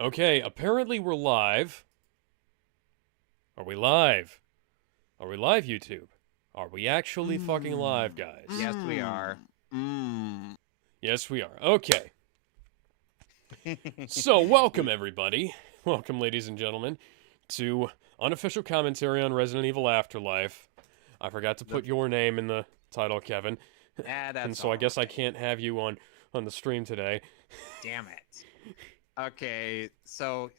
Okay, apparently we're live. Are we live? Are we live, YouTube? Are we actually fucking live, guys? Yes, we are. Yes, we are. Okay. So, welcome, everybody. Welcome, ladies and gentlemen, to Unofficial Commentary on Resident Evil Afterlife. I forgot to the put your name in the title, Kevin. And that's so I all guess I right. can't have you on the stream today. Damn it. Okay, so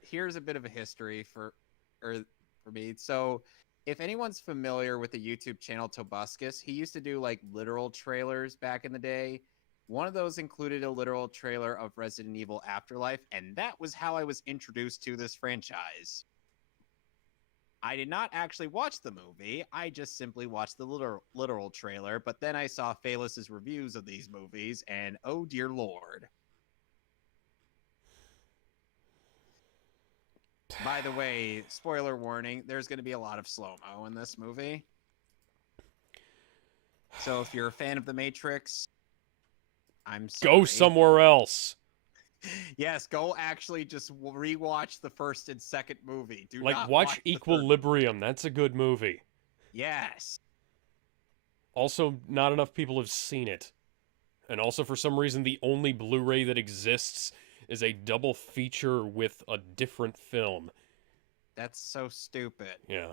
here's a bit of a history or for me. So, if anyone's familiar with the YouTube channel Tobuscus, he used to do like literal trailers back in the day. One of those included a literal trailer of Resident Evil Afterlife, and that was how I was introduced to this franchise. I did not actually watch the movie. I just simply watched the literal trailer, but then I saw Phalus's reviews of these movies, and oh dear lord. By the way, spoiler warning, there's going to be a lot of slow-mo in this movie. So if you're a fan of The Matrix, I'm Go sorry. somewhere else. Yes, go actually just rewatch the first and second movie. Do Like, not watch watch the third movie. Equilibrium. That's a good movie. Yes. Also, not enough people have seen it. And also, for some reason, the only Blu-ray that exists is a double feature with a different film. That's so stupid. Yeah.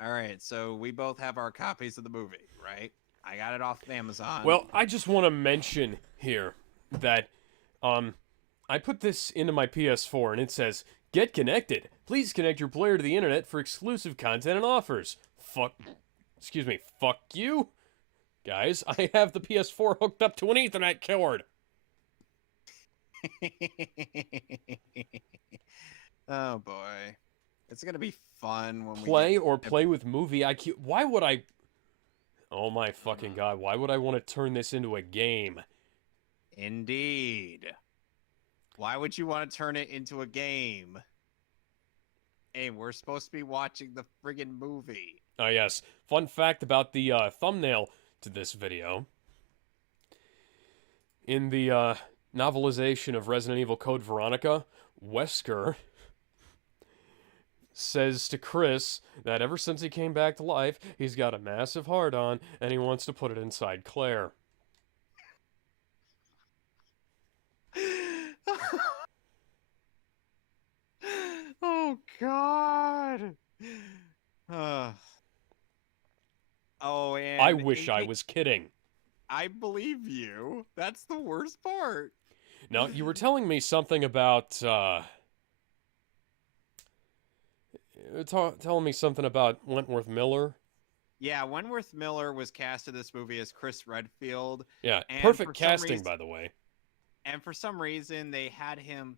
All right, so we both have our copies of the movie, right? I got it off of Amazon. Well, I just want to mention here that, I put this into my PS4 and it says, "Get connected. Please connect your player to the internet for exclusive content and offers." Fuck you? Guys, I have the PS4 hooked up to an Ethernet cord. Oh boy. It's going to be fun when we get Play with movie IQ. Why would I? Oh my fucking god! Why would I want to turn this into a game? Indeed. Why would you want to turn it into a game? Hey, we're supposed to be watching the friggin' movie. Oh yes. Fun fact about the thumbnail to this video. In the novelization of Resident Evil Code Veronica, Wesker says to Chris that ever since he came back to life, he's got a massive hard-on and he wants to put it inside Claire. Oh God. Uh, oh, I and wish I was kidding. I believe you. That's the worst part. Now, you were telling me something about, telling me something about Wentworth Miller. Yeah, Wentworth Miller was cast in this movie as Chris Redfield. Yeah, And perfect casting, by the way. And for some reason, they had him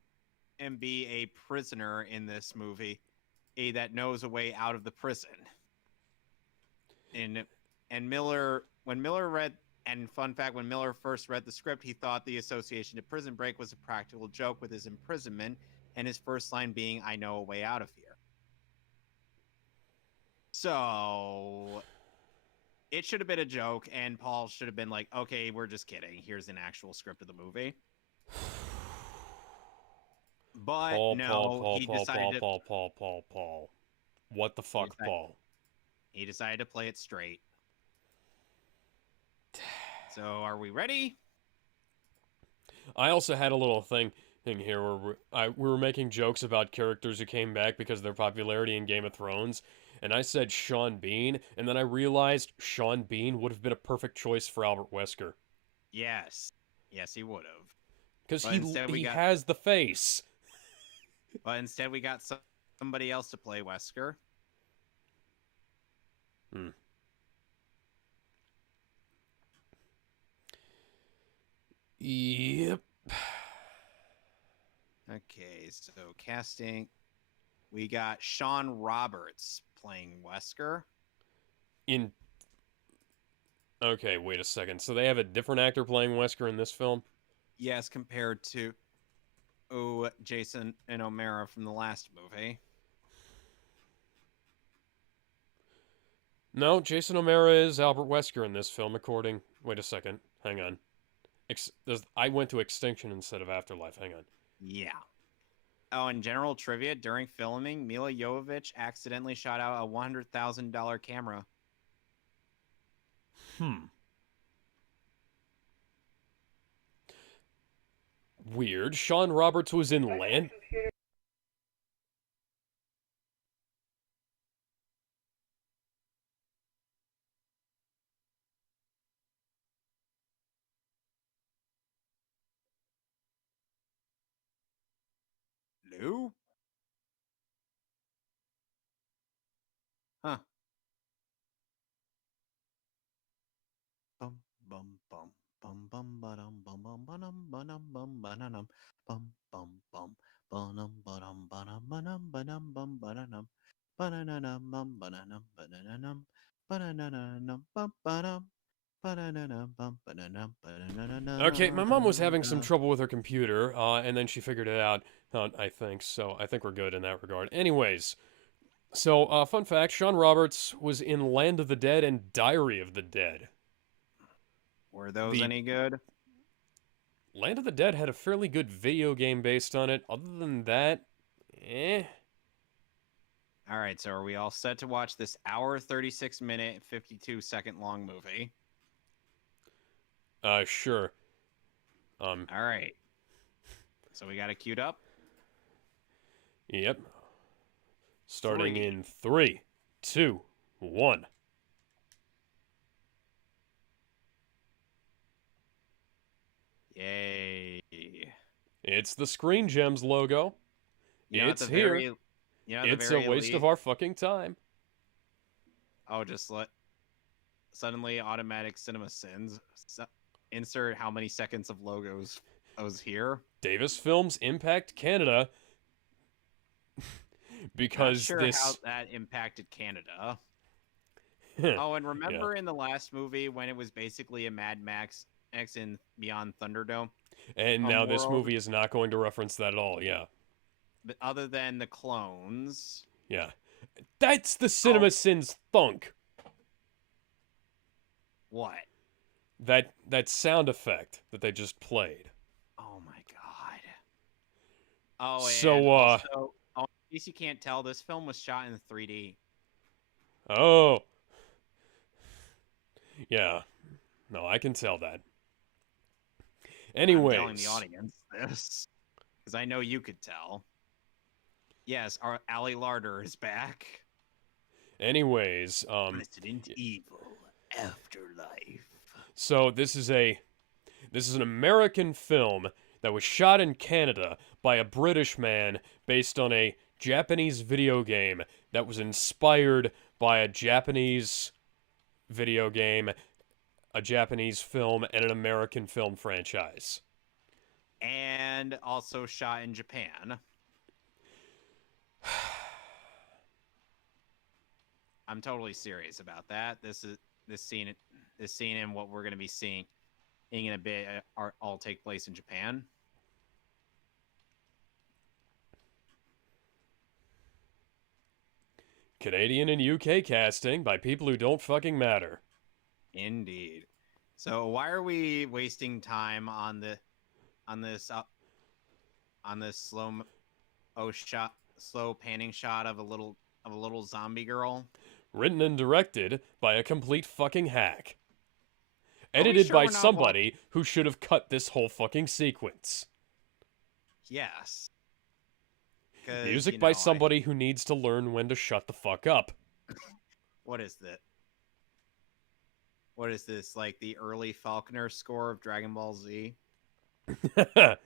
and be a prisoner in this movie, that knows a way out of the prison. And Miller, when Miller read, and fun fact, when Miller first read the script, he thought the association to Prison Break was a practical joke with his imprisonment, and his first line being, "I know a way out of here." So it should have been a joke, and Paul should have been like, "Okay, we're just kidding. Here's an actual script of the movie." But he decided to. Paul. What the fuck, Paul? He decided to play it straight. So, are we ready? I also had a little thing here where we were making jokes about characters who came back because of their popularity in Game of Thrones, and I said Sean Bean, and then I realized Sean Bean would have been a perfect choice for Albert Wesker. Yes. Yes, he would have. Because he has the face. But instead we got somebody else to play Wesker. Yep. Okay, so casting. We got Sean Roberts playing Wesker. Okay, wait a second. So they have a different actor playing Wesker in this film? Yes, compared to Jason and O'Mara from the last movie. No, Jason O'Mara is Albert Wesker in this film, according... Wait a second. Hang on. I went to Extinction instead of Afterlife. Hang on. Yeah. Oh, in general trivia, during filming, Mila Jovovich accidentally shot out a $100,000 camera. Hmm. Weird. Sean Roberts was in Land. No? Huh. Bum bum bum bum bum ba-dum bum bum ba-dum ba-dum bum ba-dum bum bum bum ba-dum ba-dum ba-dum ba-dum ba-dum bum ba-dum ba-da-da-dum bum ba-da-dum ba-da-da-dum ba-da-da-da-dum bum ba-dum ba-da-da-dum bum ba-da-dum Okay, my mom was having some ba-da-da-da-da-da. trouble with her computer, and then she figured it out. I think so. I think we're good in that regard. Anyways, so fun fact: Sean Roberts was in Land of the Dead and Diary of the Dead. Were those The any good? Land of the Dead had a fairly good video game based on it. Other than that, eh. All right, so are we all set to watch this hour 36-minute 52-second long movie? Sure. Um, All right. So we got it queued up. yep. Starting 3. in three, two, one. Yay. It's the Screen Gems logo. You know, at It's the here. very, at the It's a very waste of least, our fucking time. oh, just let suddenly automatic cinema sins. Insert how many seconds of logos I was here. Davis Films Impact Canada Not because sure how this. that impacted Canada. yeah. Oh, and remember in the last movie when it was basically a Mad Max X in Beyond Thunderdome? And A now this world, movie is not going to reference that at all. Yeah. but other than the clones. Yeah. That's the Oh, Cinema Sins thunk. what? That sound effect that they just played. Oh my god. Oh, and So also, oh, in case you can't tell, this film was shot in 3D. oh yeah. No, I can tell that. I'm telling the Anyways, audience this because I know you could tell. Yes, our Ali Larder is back. anyways, Resident Evil Afterlife. so this is an American film that was shot in Canada by a British man based on a Japanese video game that was inspired by a Japanese video game, a Japanese film, and an American film franchise. And also shot in Japan. I'm totally serious about that. This scene this scene and what we're going to be seeing in a bit are all take place in Japan. Canadian and UK casting by people who don't fucking matter. Indeed. So why are we wasting time on the on this on this slow panning shot of a little zombie girl? Written and directed by a complete fucking hack. Are we Edited sure by we're not watching? somebody who should have cut this whole fucking sequence. Yes, because Music by somebody who needs to learn when to shut the fuck up. what is that? What is this? Like the early Falconer score of Dragon Ball Z? I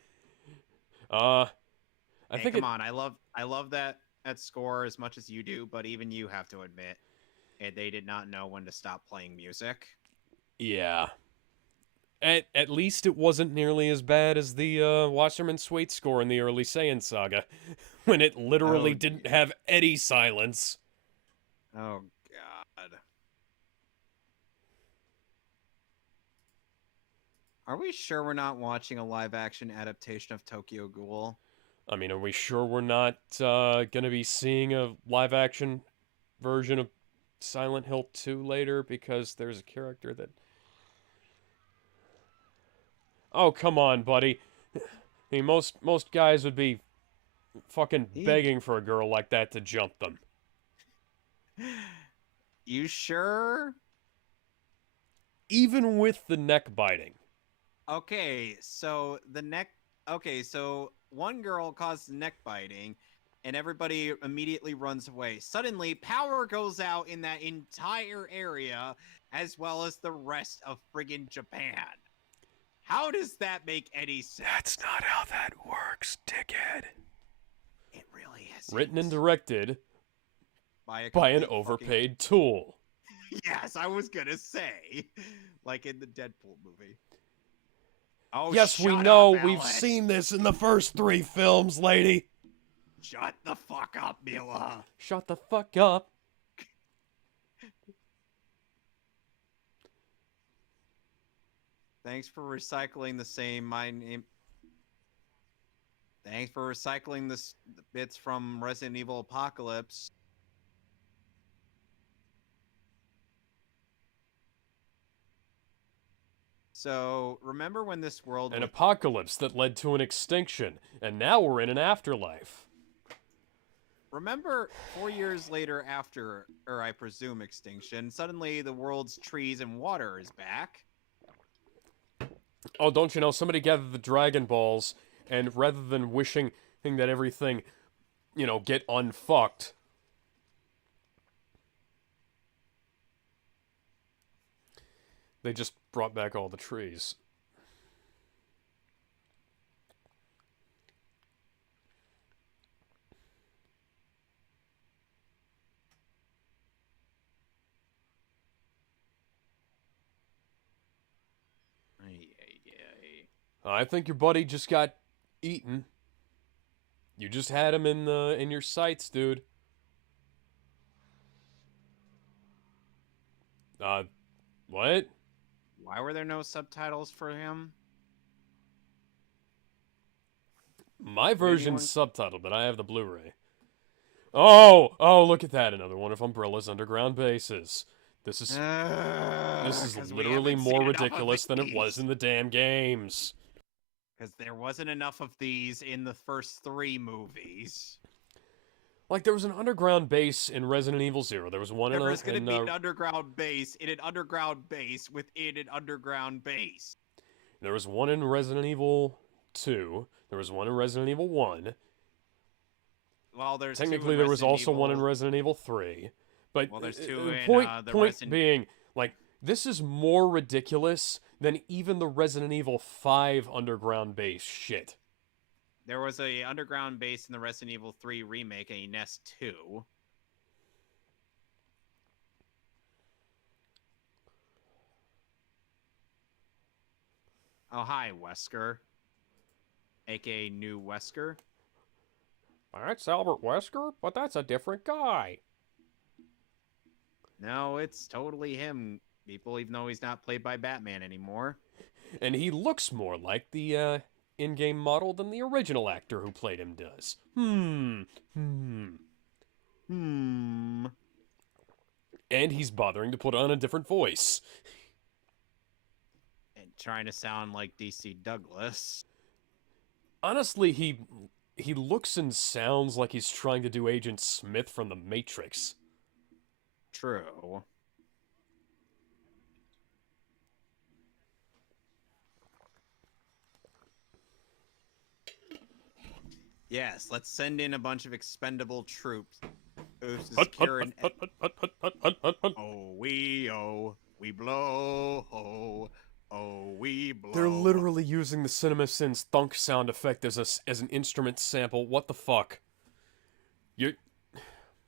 Hey, think come it. on! I love that score as much as you do, but even you have to admit, they did not know when to stop playing music. Yeah. At least it wasn't nearly as bad as the Wasserman Swaite score in the early Saiyan saga, when it Oh literally didn't dear. have any silence. Oh god. Are we sure we're not watching a live action adaptation of Tokyo Ghoul? I mean, are we sure we're not gonna be seeing a live action version of Silent Hill 2 later? Because there's a character that. Oh, come on, buddy. I mean, most guys would be fucking He'd. begging for a girl like that to jump them. You sure? Even with the neck biting. Okay, so the neck. Okay, so one girl causes neck biting, and everybody immediately runs away. Suddenly, power goes out in that entire area, as well as the rest of friggin' Japan. How does that make any sense? That's not how that works, dickhead. It really is. Written and directed by by an complete fucking- overpaid tool. Yes, I was gonna say, like in the Deadpool movie. Oh, Yes, we shut know. up, We've Alice. seen this in the first 3 films, lady. Shut the fuck up, Mila. Shut the fuck up. Thanks for recycling the same. My name. Thanks for recycling the bits from Resident Evil Apocalypse. So, remember when this world An was... apocalypse that led to an extinction, and now we're in an afterlife. Remember 4 years later after, or I presume extinction, suddenly the world's trees and water is back? Oh, don't you know, somebody gathered the Dragon Balls, and rather than wishing that everything, get unfucked, they just brought back all the trees. I think your buddy just got eaten. You just had him in your sights, dude. What? Why were there no subtitles for him? My version's subtitled, but I have the Blu-ray. Oh, look at that! Another one of Umbrella's underground bases. This is literally more ridiculous than it was in the damn games. Because there wasn't enough of these in the first 3 movies. Like, there was an underground base in Resident Evil 0. There was one there in was going to be an underground base in an underground base within an underground base. There was one in Resident Evil 2. There was one in Resident Evil 1. Well, there's technically there was also one in Resident Evil 3. But well, there's 2 the in point being, like, this is more ridiculous than even the Resident Evil 5 underground base shit. There was a underground base in the Resident Evil 3 remake and NES 2. Oh, hi, Wesker. AKA New Wesker. That's Albert Wesker, but that's a different guy. No, it's totally him, people, even though he's not played by Batman anymore. And he looks more like the in-game model than the original actor who played him does. And he's bothering to put on a different voice. And trying to sound like DC Douglas. Honestly, he looks and sounds like he's trying to do Agent Smith from The Matrix. True. Yes, let's send in a bunch of expendable troops. We blow, we blow. They're literally using the CinemaSins thunk sound effect as an instrument sample. What the fuck?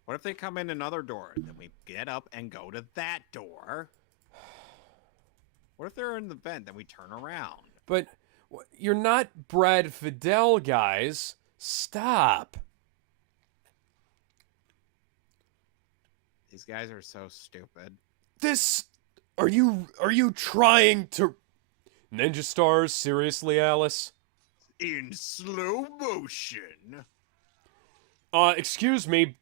What if they come in another door? Then we get up and go to that door. What if they're in the vent? Then we turn around. But you're not Brad Fidel, guys. Stop. These guys are so stupid. Are you trying to... Ninja stars? Seriously, Alice? In slow motion. Excuse me.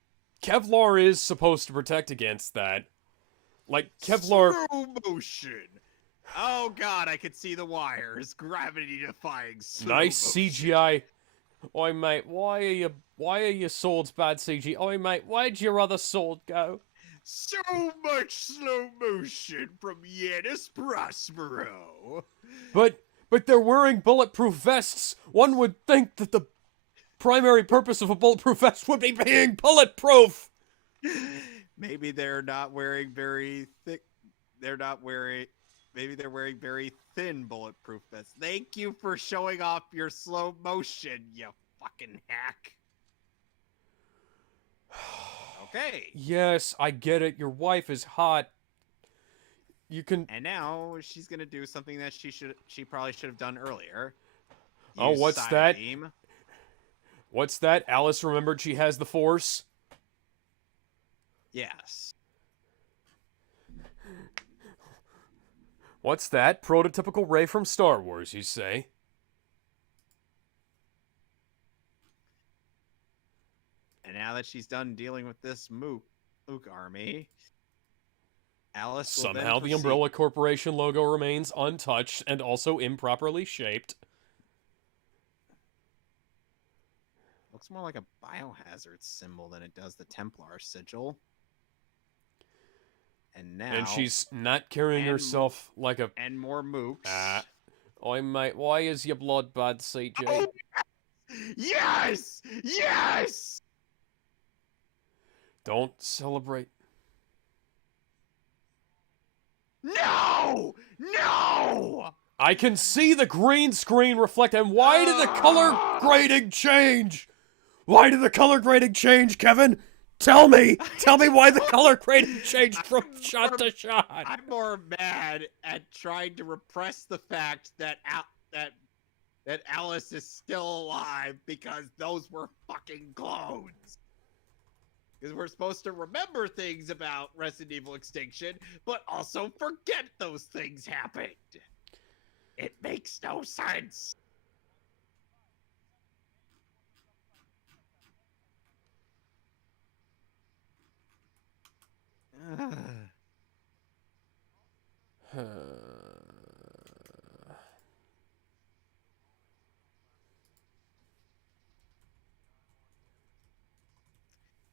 Kevlar is supposed to protect against that. Like, Kevlar... Slow motion. Oh god, I could see the wires. Gravity-defying slow Nice motion. CGI. Oi, mate, why are your swords bad CG? Oi, mate, where'd your other sword go? So much slow motion from Yanis Prospero. But they're wearing bulletproof vests. One would think that the primary purpose of a bulletproof vest would be being bulletproof. Maybe they're not wearing very thick. They're not wearing. Maybe they're wearing very thin bulletproof vests. Thank you for showing off your slow motion, you fucking hack. Okay. Yes, I get it. Your wife is hot. You can. And now she's gonna do something that she probably should have done earlier. Oh, Use what's that? Psybeam. What's that? Alice remembered she has the Force. Yes. What's that? Prototypical Rey from Star Wars, you say? And now that she's done dealing with this Mook army, Alice will Somehow then the Umbrella Corporation logo remains untouched and also improperly shaped. Looks more like a biohazard symbol than it does the Templar sigil. And now... And she's not carrying herself like a... And more mooks. Oi, mate, why is your blood bad, CJ? Oh, yes! Yes! Don't celebrate. No! No! I can see the green screen reflect, and why did the color grading change? Why did the color grading change, Kevin? Tell me why the color grading changed from shot to shot. I'm more mad at trying to repress the fact that that Alice is still alive because those were fucking clones. Because we're supposed to remember things about Resident Evil Extinction, but also forget those things happened. It makes no sense.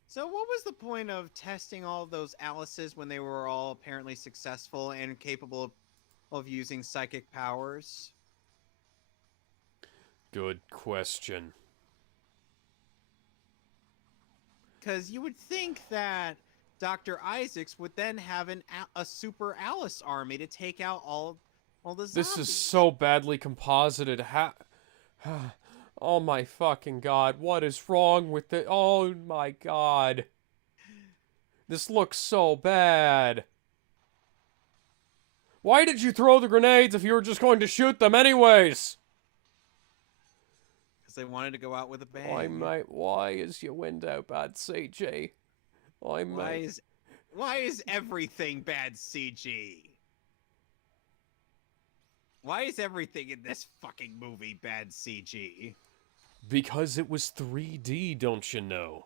So what was the point of testing all those Alices when they were all apparently successful and capable of using psychic powers? Good question. Because you would think that Dr. Isaacs would then have a super Alice army to take out all the zombies. This is so badly composited. Oh my fucking god, what is wrong with it? Oh my god. This looks so bad. Why did you throw the grenades if you were just going to shoot them anyways? Because they wanted to go out with a bang. Why is your window bad, CG? Why is everything bad CG? Why is everything in this fucking movie bad CG? Because it was 3D, don't you know?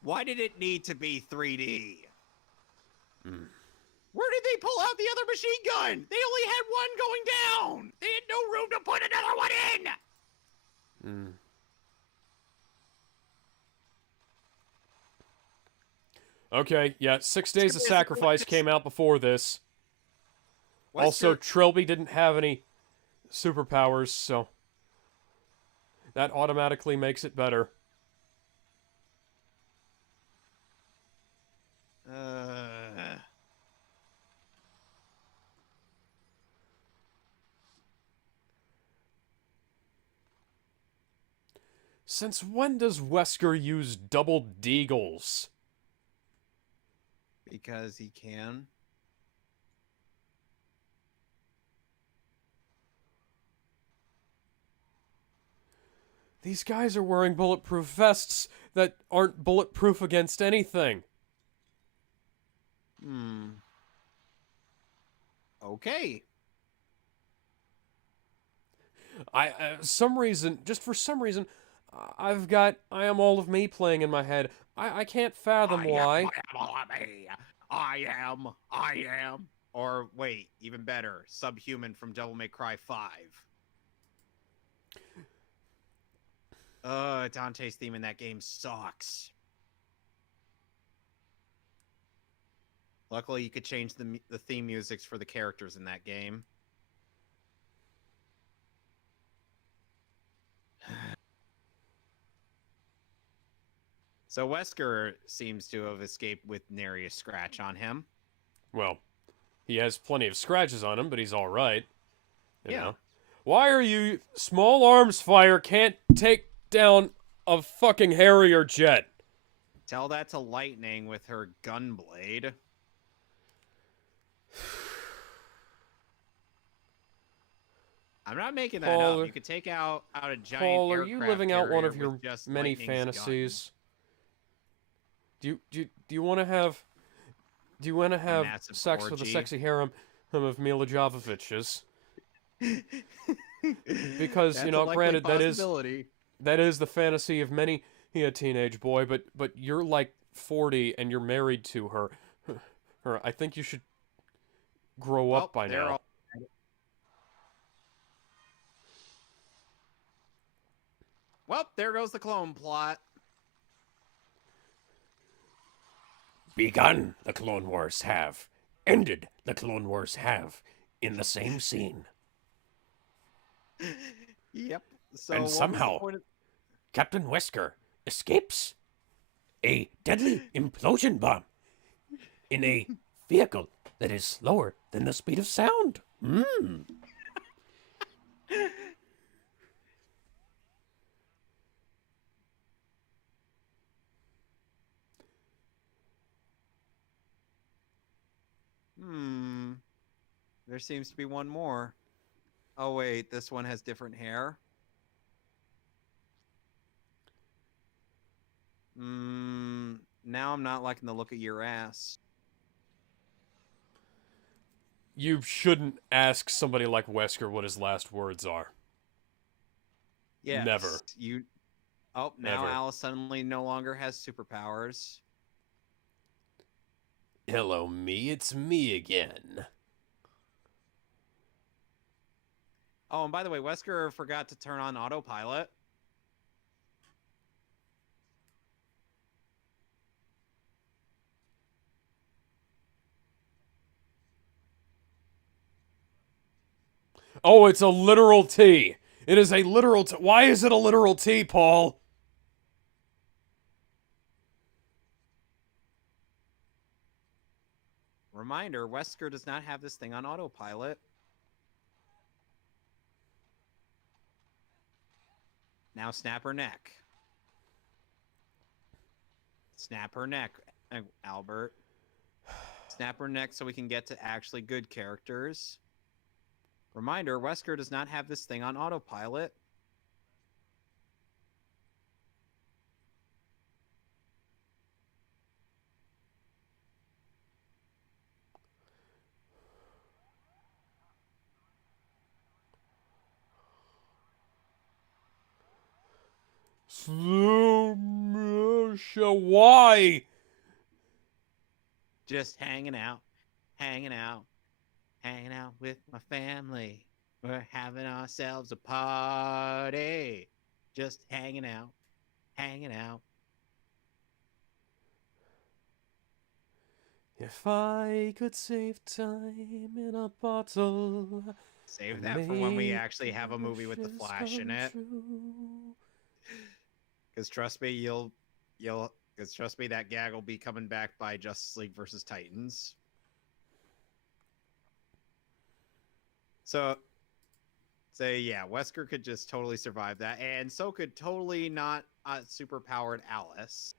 Why did it need to be 3D? Where did they pull out the other machine gun? They only had one going down. They had no room to put another one in. Okay, yeah, 6 Days of Sacrifice came out before this. Also, Trilby didn't have any superpowers, so that automatically makes it better. Since when does Wesker use double deagles? Because he can. These guys are wearing bulletproof vests that aren't bulletproof against anything. Okay. For some reason, I Am All of Me playing in my head. I can't fathom why. I am. Or wait, even better, Subhuman from Devil May Cry 5. Dante's theme in that game sucks. Luckily, you could change the theme musics for the characters in that game. So Wesker seems to have escaped with nary a scratch on him. Well, he has plenty of scratches on him, but he's all right. You Yeah. know. Why are you small arms fire can't take down a fucking Harrier jet? Tell that to Lightning with her gunblade. I'm not making that Paul, up. You could take out a giant Paul, are you aircraft living out one carrier of your with just many Lightning's gun. fantasies? Do you want to have massive sex with a orgy. sexy harem of Mila Jovovich's? Because That's you a know, likely granted possibility. that is the fantasy of many a teenage boy, but you're like 40 and you're married to her. I think you should grow up by they're now. all... Well, there goes the clone plot. Begun the Clone Wars have. Ended the Clone Wars have. In the same scene. Yep. So And what was the somehow- point of... Captain Wesker escapes a deadly implosion bomb in a vehicle that is slower than the speed of sound. There seems to be one more. Oh wait, this one has different hair. Now I'm not liking the look of your ass. You shouldn't ask somebody like Wesker what his last words are. Yes. Never. You... Oh, now Never. Alice suddenly no longer has superpowers. Hello, me. It's me again. Oh, and by the way, Wesker forgot to turn on autopilot. Oh, it's a literal T. It is a literal T. Why is it a literal T, Paul? Reminder, Wesker does not have this thing on autopilot. Now snap her neck. Snap her neck, Albert. Snap her neck so we can get to actually good characters. Reminder, Wesker does not have this thing on autopilot. Why? Just hanging out, hanging out, hanging out with my family. We're having ourselves a party. Just hanging out, hanging out. If I could save time in a bottle. Save that for when we actually have a movie with the Flash in it. Because trust me, because trust me, that gag will be coming back by Justice League versus Titans. So, say yeah, Wesker could just totally survive that, and so could totally not superpowered Alice.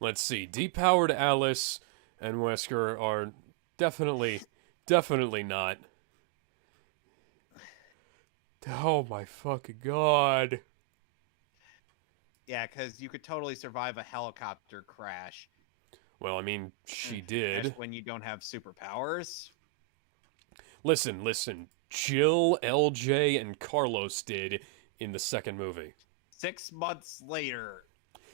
Let's see. Depowered Alice and Wesker are definitely not. Oh my fucking god. Yeah, because you could totally survive a helicopter crash. Well, I mean, she did. When you don't have superpowers. Listen. Jill, LJ, and Carlos did in the second movie. 6 months later.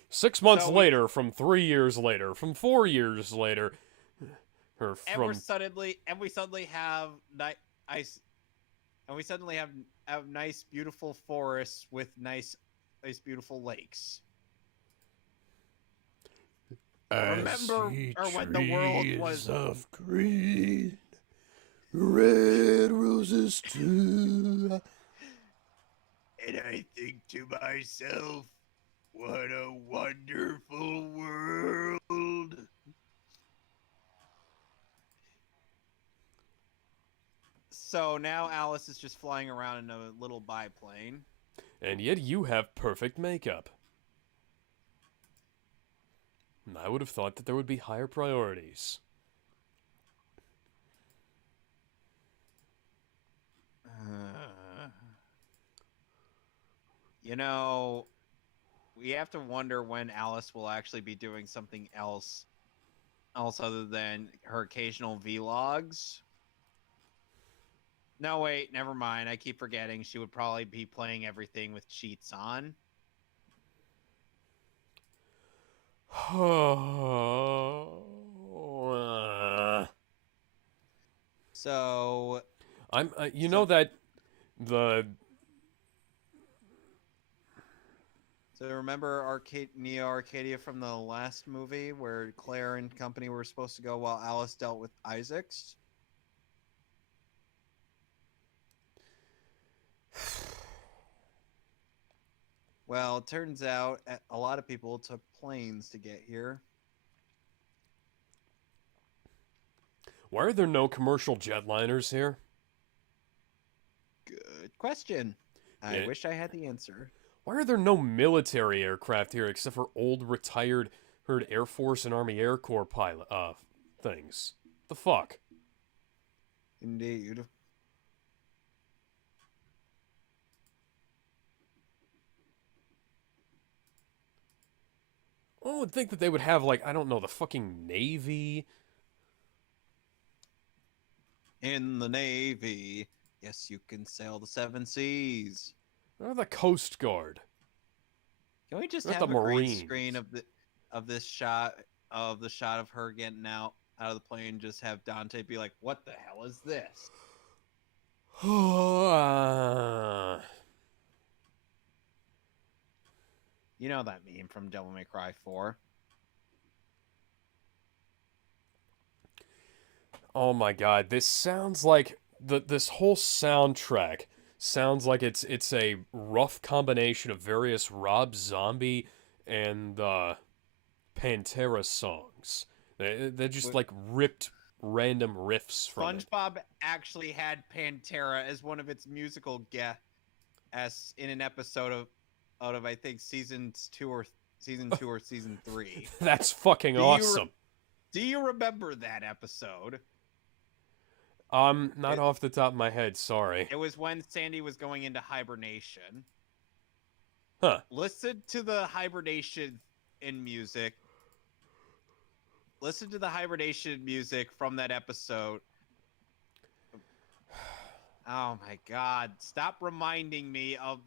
6 months later, from 3 years later, from 4 years later, her and from. we suddenly have ice, and we suddenly have nice, beautiful forests with nice, beautiful lakes. I Remember, see or when the world trees was, of green, red roses too. and I think to myself, what a wonderful world. So now Alice is just flying around in a little biplane. And yet you have perfect makeup. I would have thought that there would be higher priorities. Uh, you know, we have to wonder when Alice will actually be doing something else other than her occasional vlogs. No, wait, never mind. I keep forgetting she would probably be playing everything with cheats on. So, I'm. You know so, that the so remember Neo Arcadia from the last movie where Claire and company were supposed to go while Alice dealt with Isaacs? Well, it turns out a lot of people took planes to get here. why are there no commercial jetliners here? Good question. I Yeah, wish I had the answer. why are there no military aircraft here except for old retired heard Air Force and Army Air Corps pilot things? The fuck? Indeed. I would think that they would have like I don't know the fucking Navy. In the Navy, yes, you can sail the seven seas. Or the Coast Guard. Can we just Or the have a green screen Marines. of this shot of the shot of her getting out of the plane? Just have Dante be like, "What the hell is this?" You know that meme from Devil May Cry 4. Oh my god, this sounds like this whole soundtrack sounds like it's a rough combination of various Rob Zombie and Pantera songs. They're just like ripped random riffs from it. SpongeBob actually had Pantera as one of its musical guests in an episode of out of I think season 2 or season 3. That's fucking Do you awesome. do you remember that episode? Not It, off the top of my head, sorry. it was when Sandy was going into hibernation. Huh. Listen to the hibernation in music. Listen to the hibernation music from that episode. Oh my god, stop reminding me of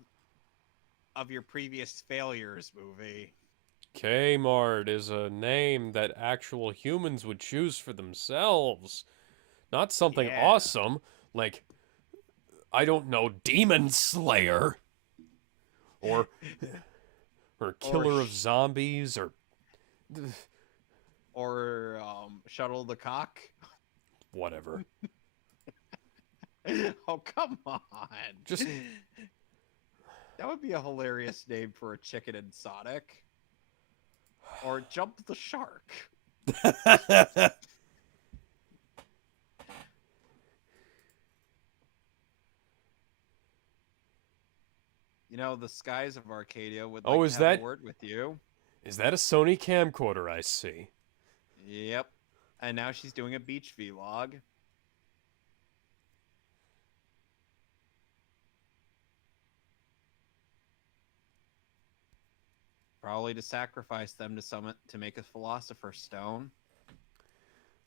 your previous failures movie. Kmart is a name that actual humans would choose for themselves. Not something Yeah. awesome like I don't know, Demon Slayer or or Killer of Zombies or Shuttle the Cock. whatever. Oh, come on. Just That would be a hilarious name for a chicken in Sonic. Or Jump the Shark. You know, the skies of Arcadia would Oh, like to have a word with you. is that a Sony camcorder I see? Yep. And now she's doing a beach vlog. Probably to sacrifice them to make a philosopher's stone.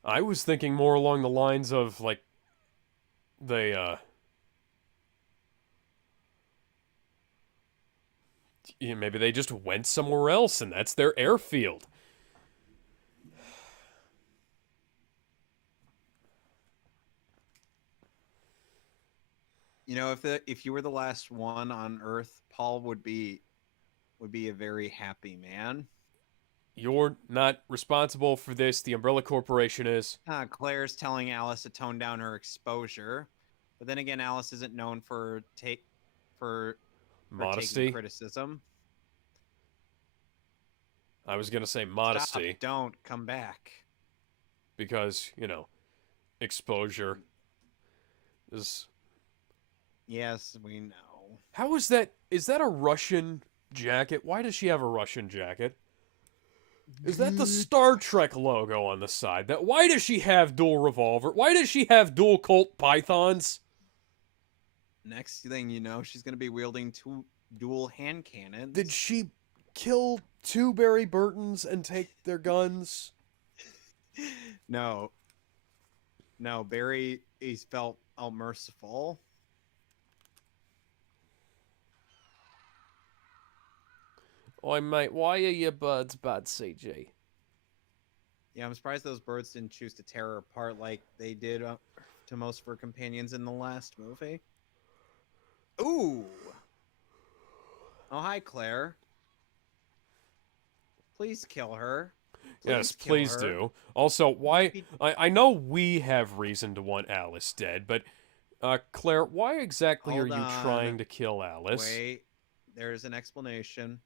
I was thinking more along the lines of like they maybe they just went somewhere else and that's their airfield. You know, if you were the last one on Earth, Paul would be a very happy man. You're not responsible for this. The Umbrella Corporation is. Claire's telling Alice to tone down her exposure, but then again, Alice isn't known for taking Modesty. criticism. I was going to say Stop! modesty Don't come back. because, exposure is. Yes, we know. How is that? Is that a Russian jacket? Why does she have a Russian jacket? Is that the Star Trek logo on the side? That why does she have dual revolver? Why does she have dual Colt Pythons? Next thing you know, she's gonna be wielding two dual hand cannons. Did she kill two Barry Burtons and take their guns? No, no, Barry is felt merciful. Oi, mate, why are your birds bad, CG? Yeah, I'm surprised those birds didn't choose to tear her apart like they did to most of her companions in the last movie. Ooh. Oh, hi, Claire. Please kill her. Yes, Kill please her. do. Also, why? I know we have reason to want Alice dead, but Claire, why exactly are Hold you on. trying to kill Alice? Wait, there's an explanation.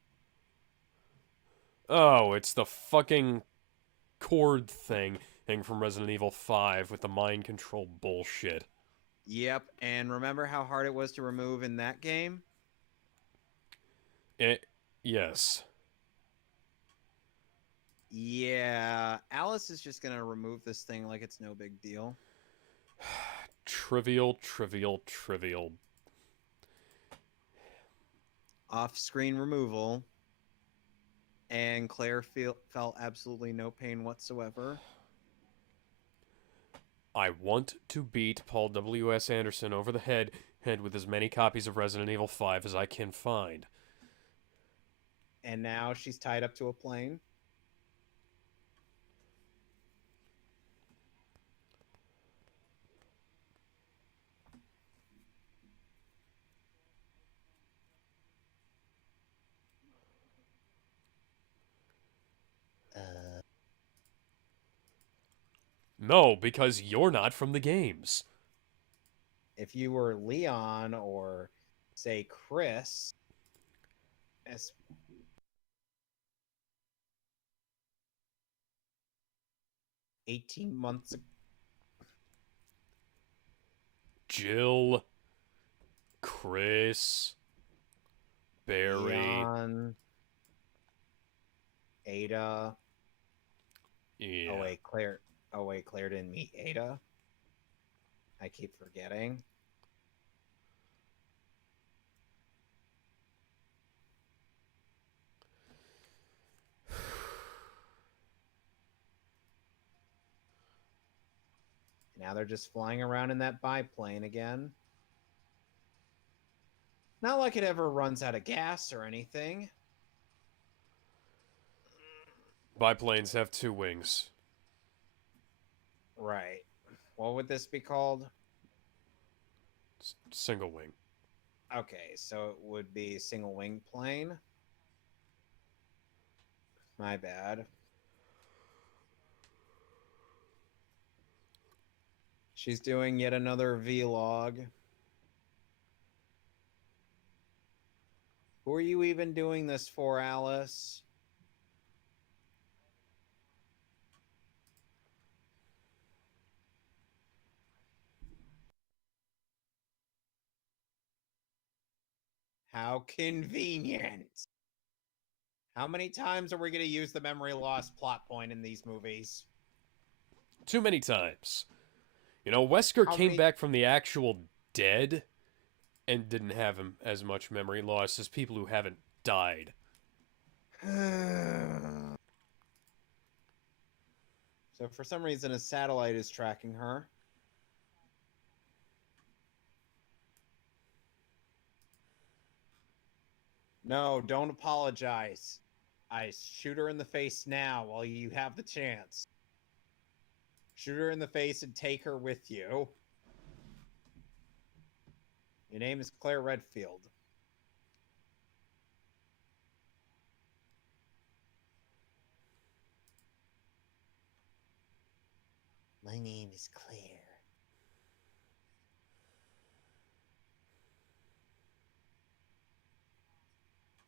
Oh, it's the fucking cord thing from Resident Evil 5 with the mind control bullshit. Yep, and remember how hard it was to remove in that game? Yes. Yeah, Alice is just gonna remove this thing like it's no big deal. Trivial, trivial, trivial. Off-screen removal, and Claire felt absolutely no pain whatsoever. I want to beat Paul W.S. Anderson over the head with as many copies of Resident Evil 5 as I can find. And now she's tied up to a plane. No, because you're not from the games. If you were Leon or, say, Chris, as 18 months ago. Jill, Chris, Barry, Leon, Ada. yeah. Oh wait, Claire. Oh wait, Claire didn't meet Ada. I keep forgetting. Now they're just flying around in that biplane again. Not like it ever runs out of gas or anything. Biplanes have two wings. Right. What would this be called? Single wing. Okay, so it would be single wing plane. My bad. She's doing yet another vlog. Who are you even doing this for, Alice? How convenient. How many times are we going to use the memory loss plot point in these movies? Too many times. Wesker How came many... back from the actual dead and didn't have him as much memory loss as people who haven't died. So for some reason, a satellite is tracking her. No, don't apologize. I shoot her in the face now while you have the chance. Shoot her in the face and take her with you. Your name is Claire Redfield. My name is Claire.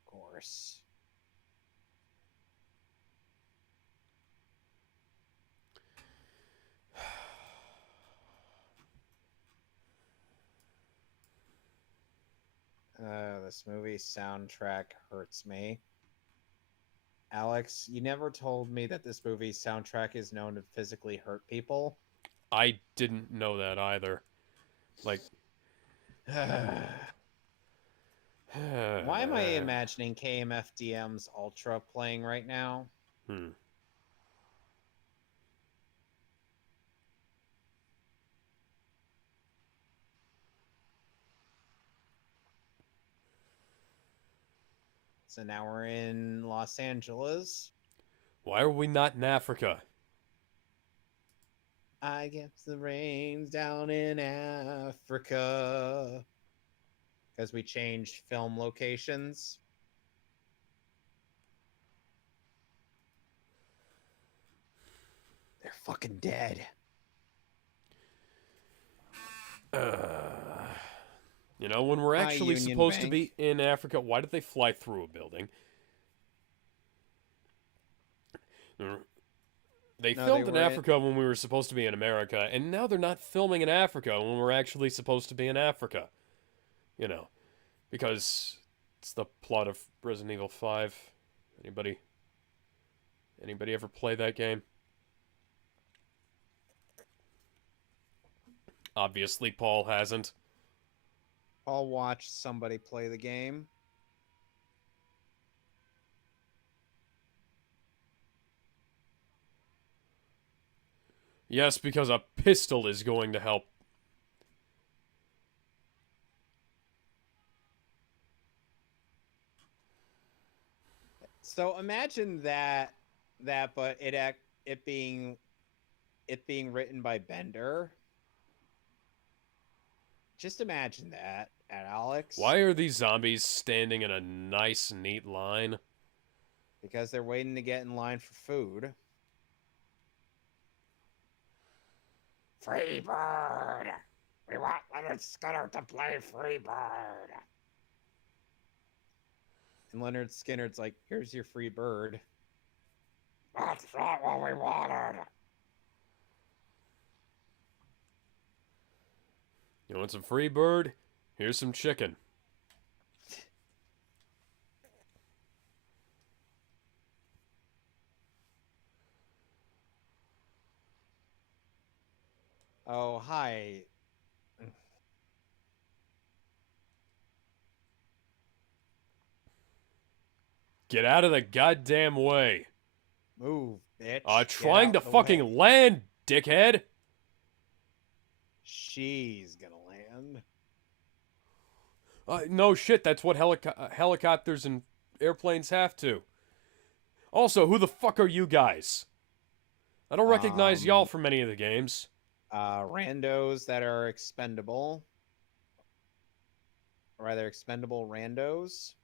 Of course. This movie soundtrack hurts me. Alex, you never told me that this movie's soundtrack is known to physically hurt people. I didn't know that either. Like, Why am I imagining KMFDM's Ultra playing right now? hmm. So now we're in Los Angeles. Why are we not in Africa? I guess the rain's down in Africa. Because we changed film locations. They're fucking dead. You know, when we're Hi, actually Union supposed to Bank. be in Africa, why did they fly through a building? They No, they filmed in were in. Africa when we were supposed to be in America, and now they're not filming in Africa when we're actually supposed to be in Africa. You know, because it's the plot of Resident Evil 5. Anybody ever play that game? Obviously Paul hasn't. I'll watch somebody play the game. Yes, because a pistol is going to help. So imagine that, but it being written by Bender. Just imagine that, Alex. Why are these zombies standing in a nice, neat line? Because they're waiting to get in line for food. Freebird! We want Leonard Skinner to play Freebird. And Leonard Skinner's like, here's your free bird. That's not what we wanted. You want some free bird? Here's some chicken. Oh, hi. Get out of the goddamn way. Move, bitch. Get Trying to out the way. fucking land, dickhead. She's gonna land. No shit, that's what helicopters and airplanes have to. Also, who the fuck are you guys? I don't recognize y'all from any of the games. Randos that are expendable. Or rather, expendable randos.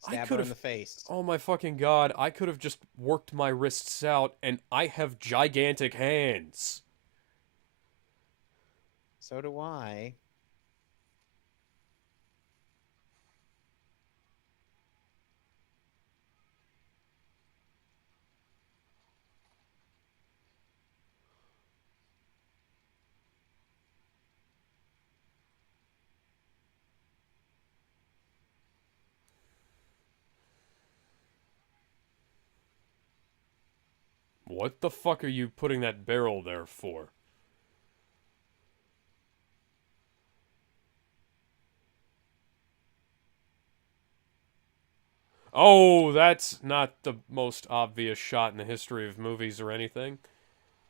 Stab her in the face. Oh my fucking god, I could have just worked my wrists out, and I have gigantic hands. So do I. What the fuck are you putting that barrel there for? Oh, that's not the most obvious shot in the history of movies or anything.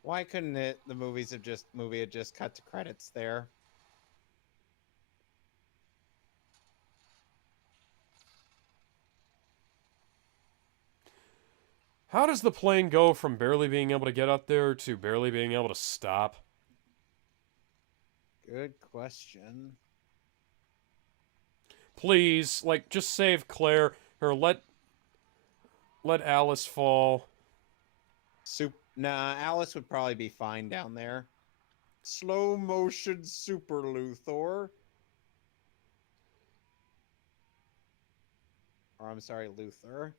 Why couldn't the movie had just cut to credits there? How does the plane go from barely being able to get up there to barely being able to stop? Good question. Please, like, just save Claire, or let Alice fall. Nah, Alice would probably be fine down there. Slow motion super Luthor. Or I'm sorry, Luther.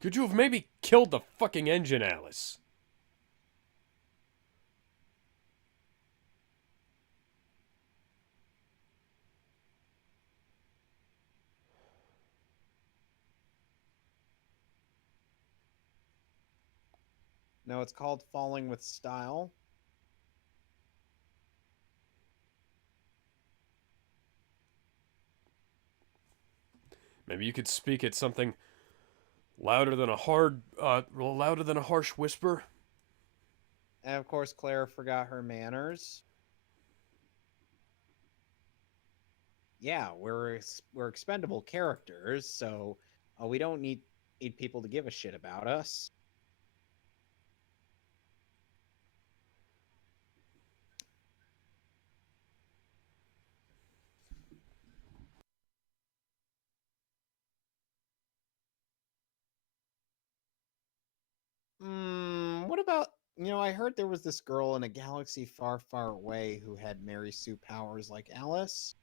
Could you have maybe killed the fucking engine, Alice? No, it's called Falling with Style. Maybe you could speak at something louder than a harsh whisper. And of course, Claire forgot her manners. Yeah, we're expendable characters, so we don't need people to give a shit about us. What about I heard there was this girl in a galaxy far, far away who had Mary Sue powers like Alice.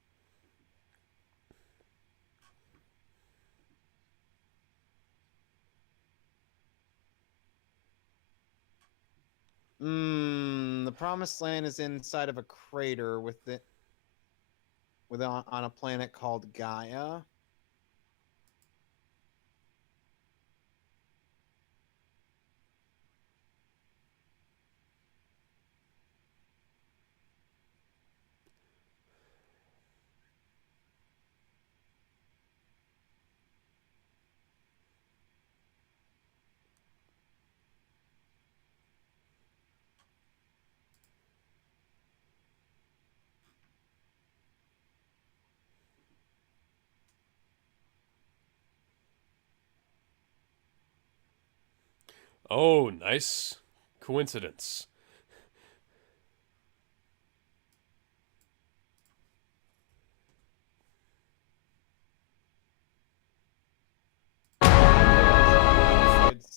The Promised Land is inside of a crater on a planet called Gaia. Oh, nice coincidence.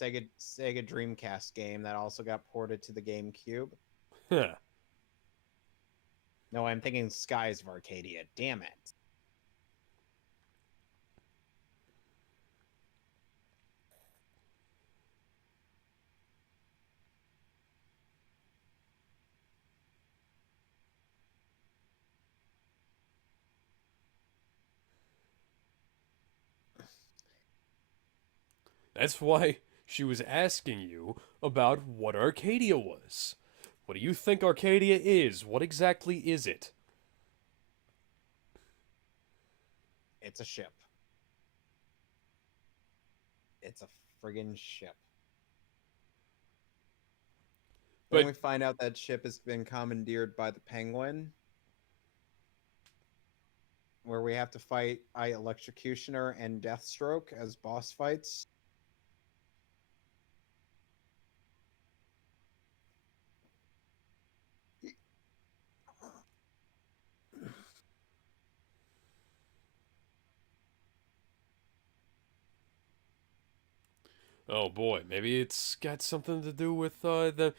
Good Sega Dreamcast game that also got ported to the GameCube. Huh. No, I'm thinking Skies of Arcadia. Damn it. That's why she was asking you about what Arcadia was. What do you think Arcadia is? What exactly is it? It's a ship. It's a friggin' ship. Then But we find out that ship has been commandeered by the Penguin, where we have to fight Electrocutioner and Deathstroke as boss fights. oh boy, maybe it's got something to do with the.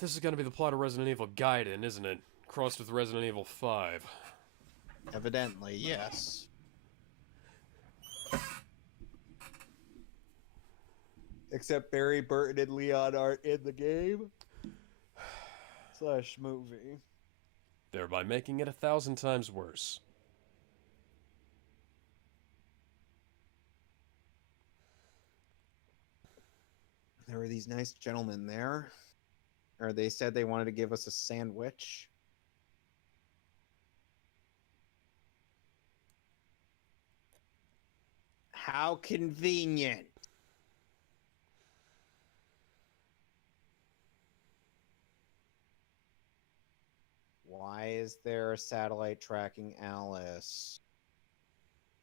This is gonna be the plot of Resident Evil Gaiden, isn't it? Crossed with Resident Evil 5. Evidently, yes. Except Barry Burton and Leon aren't in the game slash movie. Thereby making it 1,000 times worse. There were these nice gentlemen there, or they said they wanted to give us a sandwich. How convenient. Why is there a satellite tracking Alice?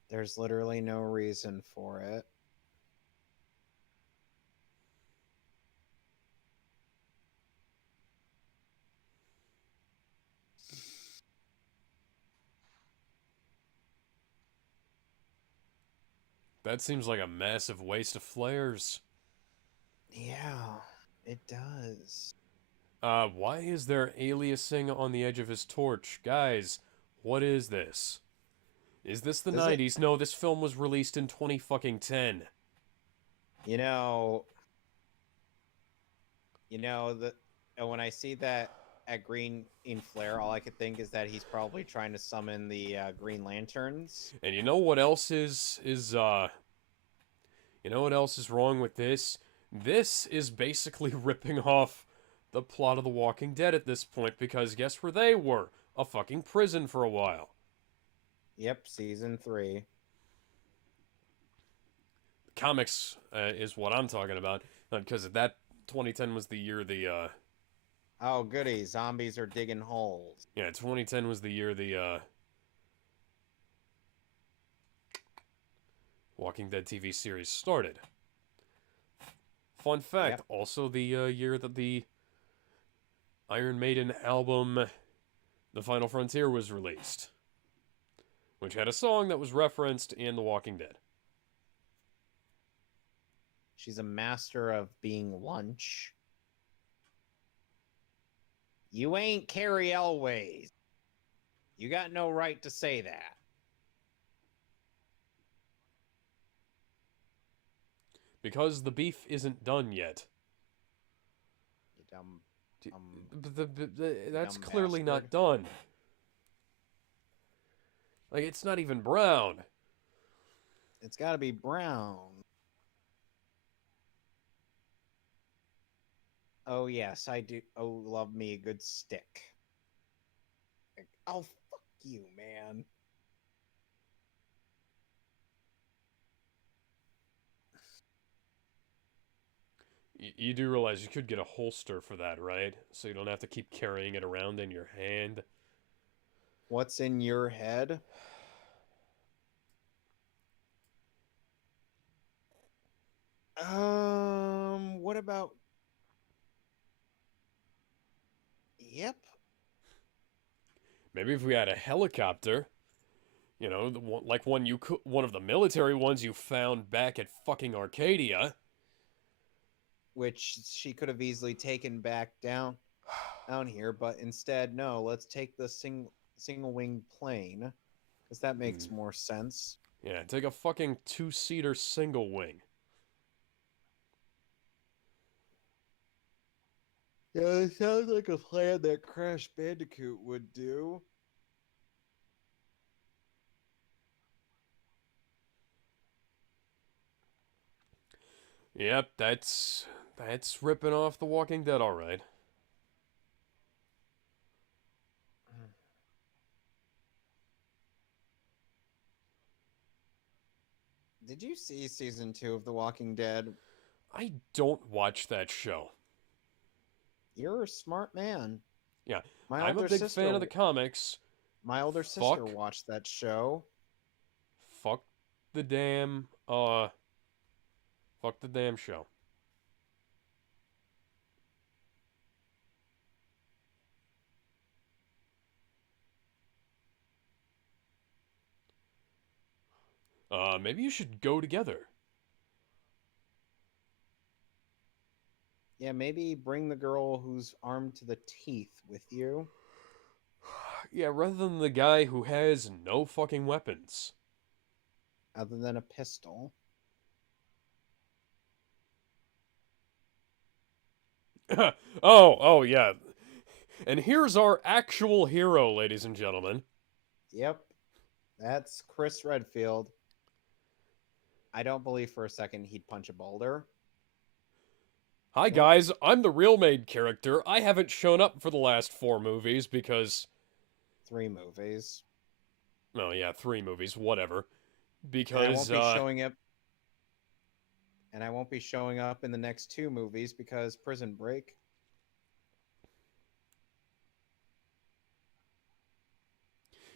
There's literally no reason for it. That seems like a massive waste of flares. Yeah, it does. Why is there aliasing on the edge of his torch? Guys, what is this? Is this the Does it? 90s? No, this film was released in 2010. You know, the when I see that at Green in Flare, all I could think is that he's probably trying to summon the Green Lanterns. And you know what else you know what else is wrong with this? This is basically ripping off the plot of The Walking Dead at this point because guess where they were? A fucking prison for a while. Yep, season 3. Comics is what I'm talking about because that 2010 was the year Oh, goody! Zombies are digging holes. yeah, 2010 was the year the Walking Dead TV series started. Fun fact, Yep. also the year that the Iron Maiden album The Final Frontier was released, which had a song that was referenced in The Walking Dead. She's a master of being lunch. You ain't Carrie Elways. You got no right to say that. Because the beef isn't done yet. You dumb, That's dumb clearly bastard. not done. Like, it's not even brown. It's got to be brown. Oh, yes, I do. Oh, love me a good stick. Oh, fuck you, man. You do realize you could get a holster for that, right? So you don't have to keep carrying it around in your hand. What's in your head? What about? Yep. Maybe if we had a helicopter, you know, like one of the military ones you found back at fucking Arcadia. Which she could have easily taken back down here, but instead, no. Let's take the single wing plane, because that makes more sense. Yeah, take a fucking two-seater single wing. Yeah, it sounds like a plan that Crash Bandicoot would do. Yep, that's ripping off The Walking Dead, all right. Did you see season 2 of The Walking Dead? I don't watch that show. You're a smart man. Yeah, My I'm a older big sister, fan of the comics. my older sister watched that show. Fuck the damn fuck the damn show. Maybe you should go together. Yeah, maybe bring the girl who's armed to the teeth with you. Yeah, rather than the guy who has no fucking weapons. Other than a pistol. Oh, yeah. And here's our actual hero, ladies and gentlemen. Yep. That's Chris Redfield. I don't believe for a second he'd punch a boulder. Hi, guys. I'm the real main character. I haven't shown up for the last 4 movies because... 3 movies. Oh, yeah, 3 movies. Whatever. And I Because, won't be showing up. And I won't be showing up in the next 2 movies because Prison Break.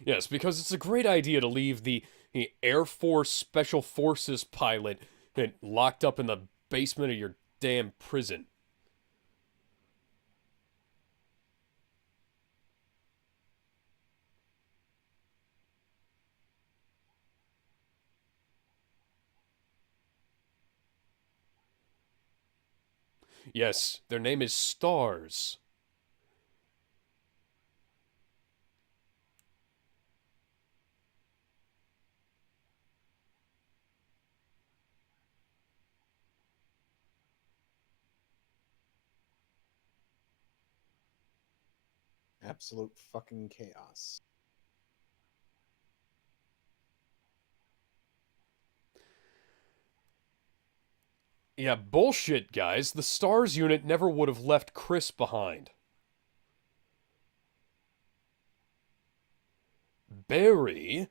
Yes, because it's a great idea to leave the He Air Force Special Forces pilot and locked up in the basement of your damn prison. Yes, their name is Stars. Absolute fucking chaos. Yeah, bullshit, guys. The Stars unit never would have left Chris behind. Barry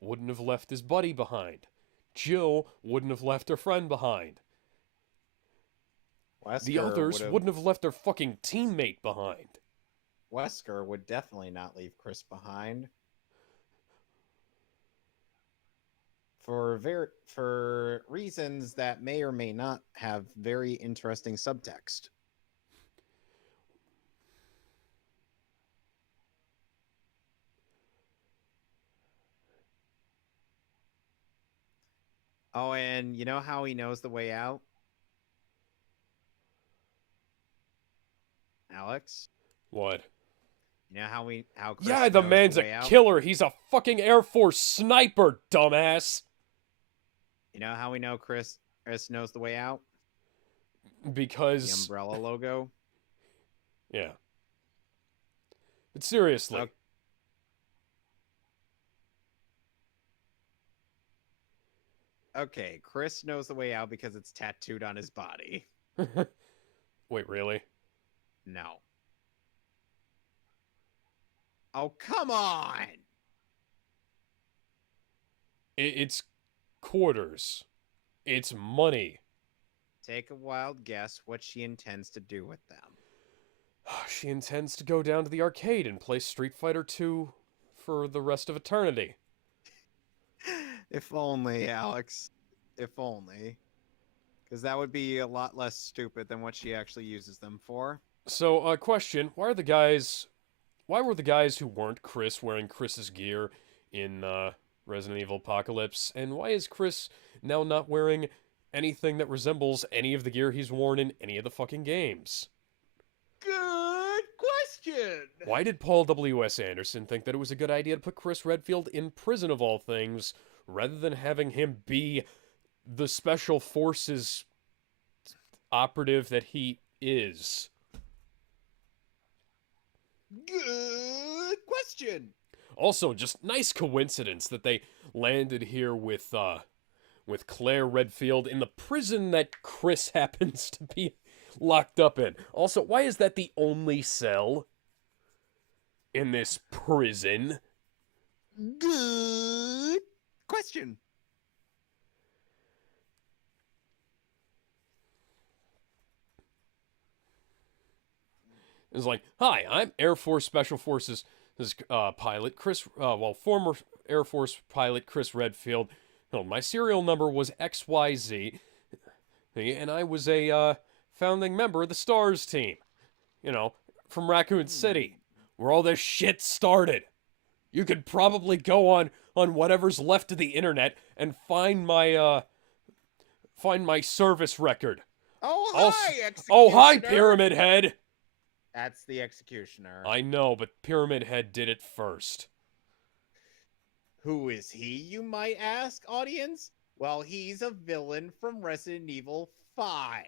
wouldn't have left his buddy behind. Jill wouldn't have left her friend behind. The Wesker would others have. wouldn't have left their fucking teammate behind. Wesker would definitely not leave Chris behind. For reasons that may or may not have very interesting subtext. Oh, and you know how he knows the way out, Alex? What? You know how Yeah, Chris the knows the man's a way out? killer. He's a fucking Air Force sniper, dumbass. You know how we know Chris knows the way out? The Because, umbrella logo. yeah. But seriously, Okay, Chris knows the way out because it's tattooed on his body. wait, really? No. Oh, come on! It's quarters. It's money. Take a wild guess what she intends to do with them. She intends to go down to the arcade and play Street Fighter 2 for the rest of eternity. If only, Alex. If only. Because that would be a lot less stupid than what she actually uses them for. So, question: Why were the guys who weren't Chris wearing Chris's gear in Resident Evil Apocalypse, and why is Chris now not wearing anything that resembles any of the gear he's worn in any of the fucking games? Good question! Why did Paul W.S. Anderson think that it was a good idea to put Chris Redfield in prison of all things, rather than having him be the Special Forces operative that he is? Good question! Also, just nice coincidence that they landed here with Claire Redfield in the prison that Chris happens to be locked up in. Also, why is that the only cell in this prison? Good question. It's like, hi, I'm Air Force Special Forces pilot former Air Force pilot Chris Redfield. No, my serial number was XYZ, and I was a founding member of the Stars team. You know, from Raccoon City, where all this shit started. You could probably go on whatever's left of the internet and find my service record. Oh, Also, hi, Executioner! oh, hi, Pyramid Head! That's the Executioner. I know, but Pyramid Head did it first. Who is he, you might ask, audience? Well, he's a villain from Resident Evil 5.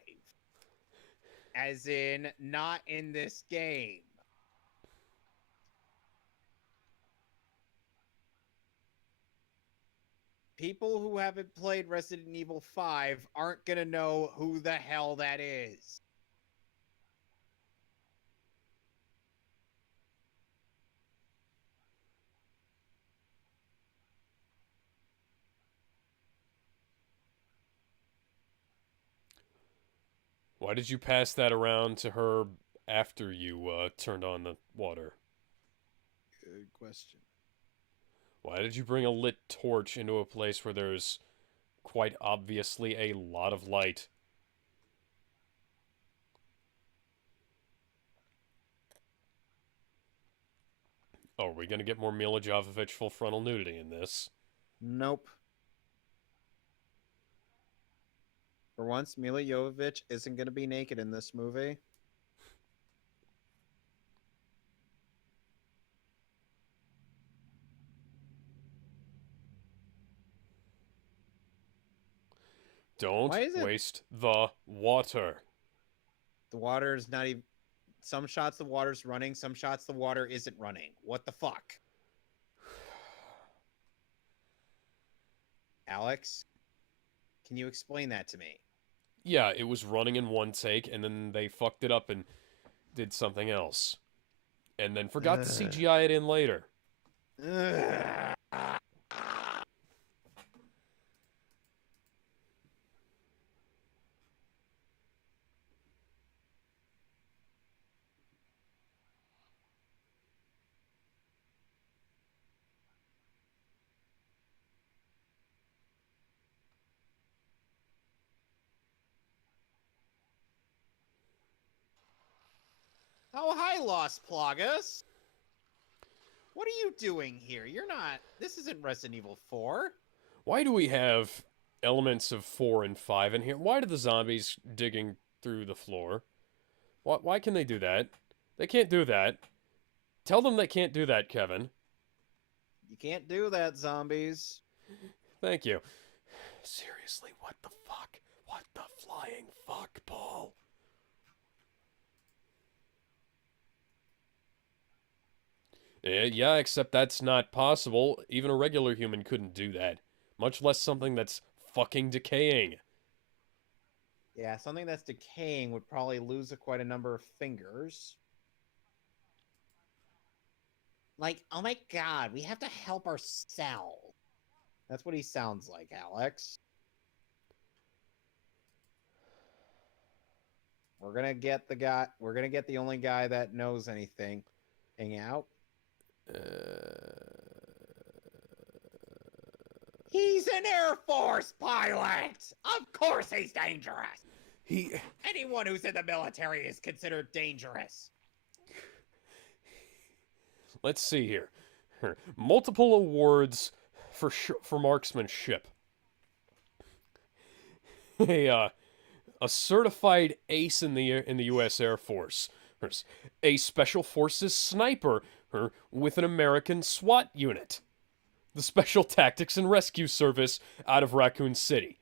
As in, not in this game. People who haven't played Resident Evil 5 aren't gonna know who the hell that is. Why did you pass that around to her after you turned on the water? Good question. Why did you bring a lit torch into a place where there's quite obviously a lot of light? Oh, are we gonna get more Mila Jovovich full frontal nudity in this? Nope. For once, Mila Jovovich isn't going to be naked in this movie. Don't Why is it waste the water. the water is not even? Some shots the water's running, some shots the water isn't running. What the fuck? Alex, can you explain that to me? Yeah, it was running in one take, and then they fucked it up and did something else. And then forgot to Ugh. CGI it in later. Ugh. Oh, hi, Lost Plagas. What are you doing here? You're not. This isn't Resident Evil 4. Why do we have elements of 4 and 5 in here? Why do the zombies digging through the floor? Why can they do that? They can't do that. Tell them they can't do that, Kevin. You can't do that, zombies. Thank you. Seriously, what the fuck? What the flying fuck, Paul? Yeah, except that's not possible. Even a regular human couldn't do that. Much less something that's fucking decaying. Yeah, something that's decaying would probably lose quite a number of fingers. Like, oh my god, we have to help ourselves. That's what he sounds like, Alex. We're gonna get the guy. We're gonna get the only guy that knows anything. Hang out. Uh, He's an Air Force pilot. Of course, he's dangerous. he Anyone who's in the military is considered dangerous. Let's see here. Multiple awards for marksmanship. A a certified ace in the U.S. Air Force. A special forces sniper with an American SWAT unit. The Special Tactics and Rescue Service out of Raccoon City.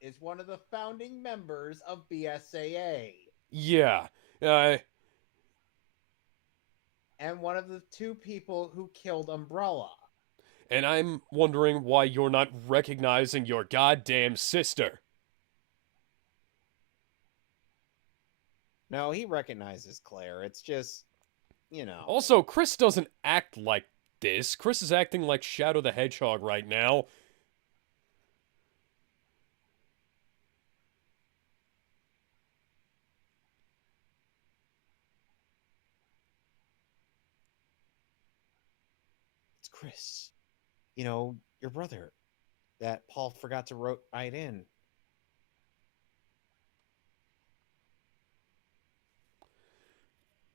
Is one of the founding members of BSAA. Yeah. And one of the two people who killed Umbrella. And I'm wondering why you're not recognizing your goddamn sister. No, he recognizes Claire. It's just, you know. Also, Chris doesn't act like this. Chris is acting like Shadow the Hedgehog right now. It's Chris. You know, your brother that Paul forgot to write in.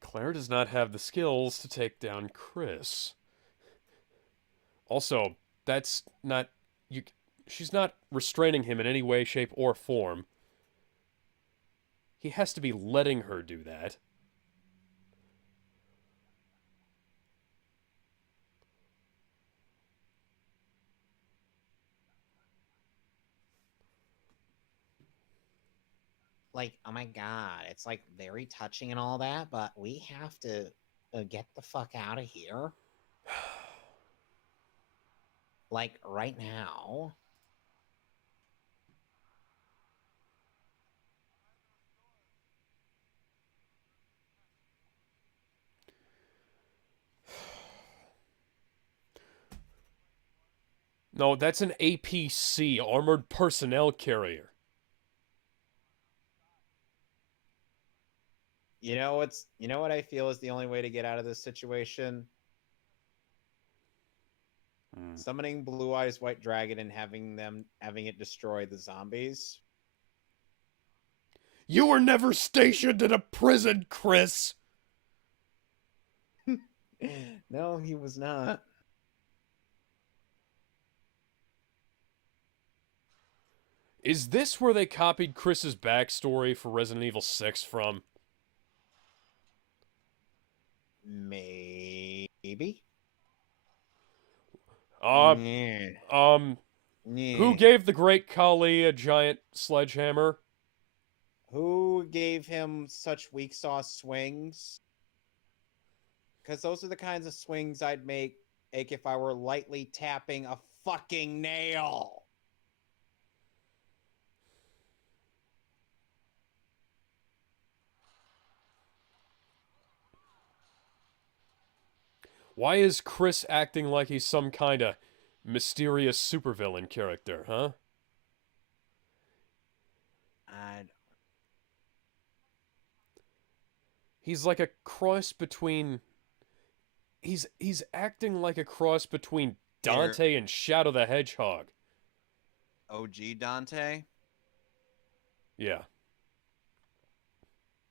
Claire does not have the skills to take down Chris. Also, that's not you she's not restraining him in any way, shape, or form. He has to be letting her do that. Like, oh my god, it's like very touching and all that, but we have to get the fuck out of here. Like, right now. No, that's an APC, Armored Personnel Carrier. You know what I feel is the only way to get out of this situation? Hmm. Summoning Blue Eyes White Dragon and having it destroy the zombies. You were never stationed in a prison, Chris! No, he was not. Is this where they copied Chris's backstory for Resident Evil 6 from? Maybe. Uh, Yeah. um, who Yeah. gave the Great Khali a giant sledgehammer? Who gave him such weak sauce swings? Because those are the kinds of swings I'd make if I were lightly tapping a fucking nail. Why is Chris acting like he's some kind of mysterious supervillain character, huh? I He's like a cross between he's acting like a cross between Either Dante and Shadow the Hedgehog. OG Dante. Yeah.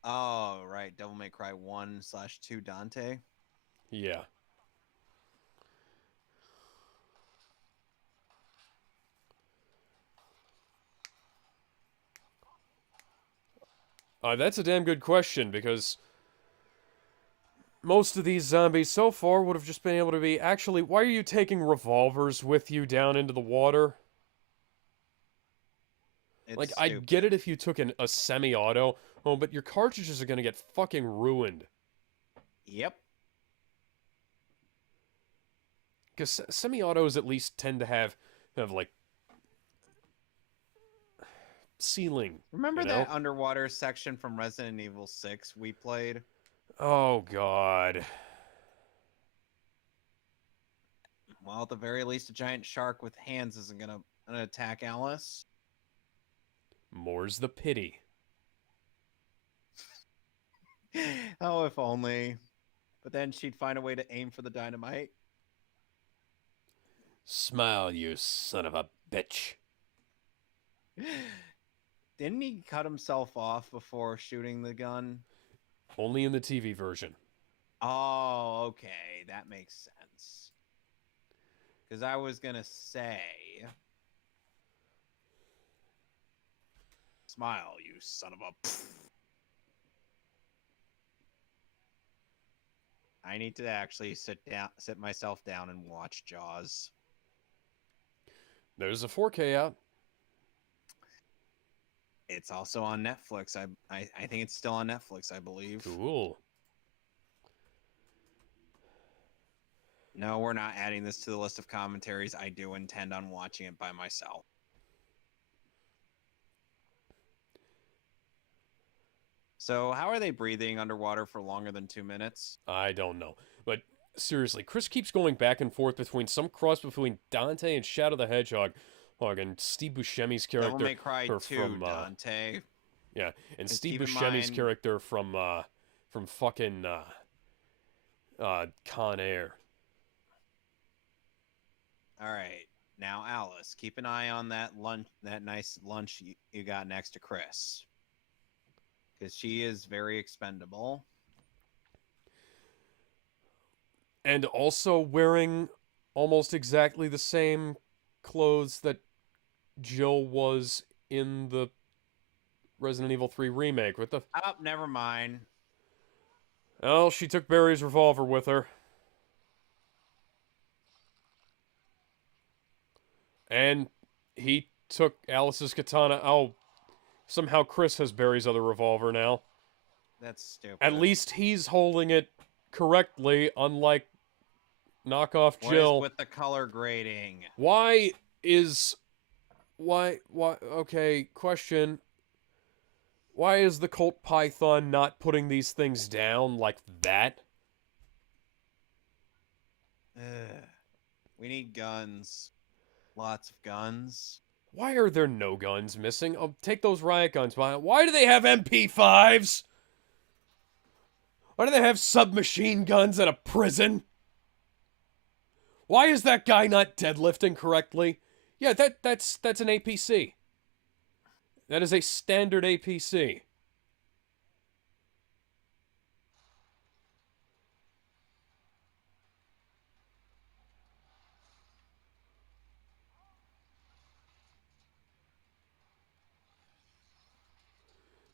Oh, right. Devil May Cry 1/2 Dante. Yeah. That's a damn good question because most of these zombies so far would have just been able to be actually, why are you taking revolvers with you down into the water? It's Like, I'd stupid. get it if you took a semi-auto, oh, but your cartridges are gonna get fucking ruined. Yep. Because semi-autos at least tend to have like, sealing, Remember you that know? underwater section from Resident Evil 6 we played? Oh, God. Well, at the very least, a giant shark with hands isn't gonna attack Alice. More's the pity. Oh, if only. But then she'd find a way to aim for the dynamite. Smile, you son of a bitch. Didn't he cut himself off before shooting the gun? Only in the TV version. Oh, okay. That makes sense. Because I was going to say... Smile, you son of a... I need to actually sit myself down and watch Jaws. There's a 4K out. It's also on Netflix. I think it's still on Netflix, I believe. Cool. No, we're not adding this to the list of commentaries. I do intend on watching it by myself. So, how are they breathing underwater for longer than 2 minutes? I don't know. But seriously, Chris keeps going back and forth between some cross between Dante and Shadow the Hedgehog. And Steve Buscemi's Devil character May Cry 2, from Dante. yeah, and Because Steve keep in Buscemi's mind, character from fucking Con Air. all right, now Alice, keep an eye on that lunch, that nice lunch you got next to Chris, because she is very expendable. And also wearing almost exactly the same clothes that Jill was in the Resident Evil 3 remake with the... Oh, never mind. Oh, she took Barry's revolver with her. And he took Alice's katana. Oh, somehow Chris has Barry's other revolver now. That's stupid. At least he's holding it correctly, unlike knockoff What is Jill. with the color grading? Why, okay, question. Why is the Colt Python not putting these things down like that? Ugh. We need guns. Lots of guns. Why are there no guns missing? Oh, take those riot guns. Why do they have MP5s? Why do they have submachine guns at a prison? Why is that guy not deadlifting correctly? Yeah, that's an APC. That is a standard APC.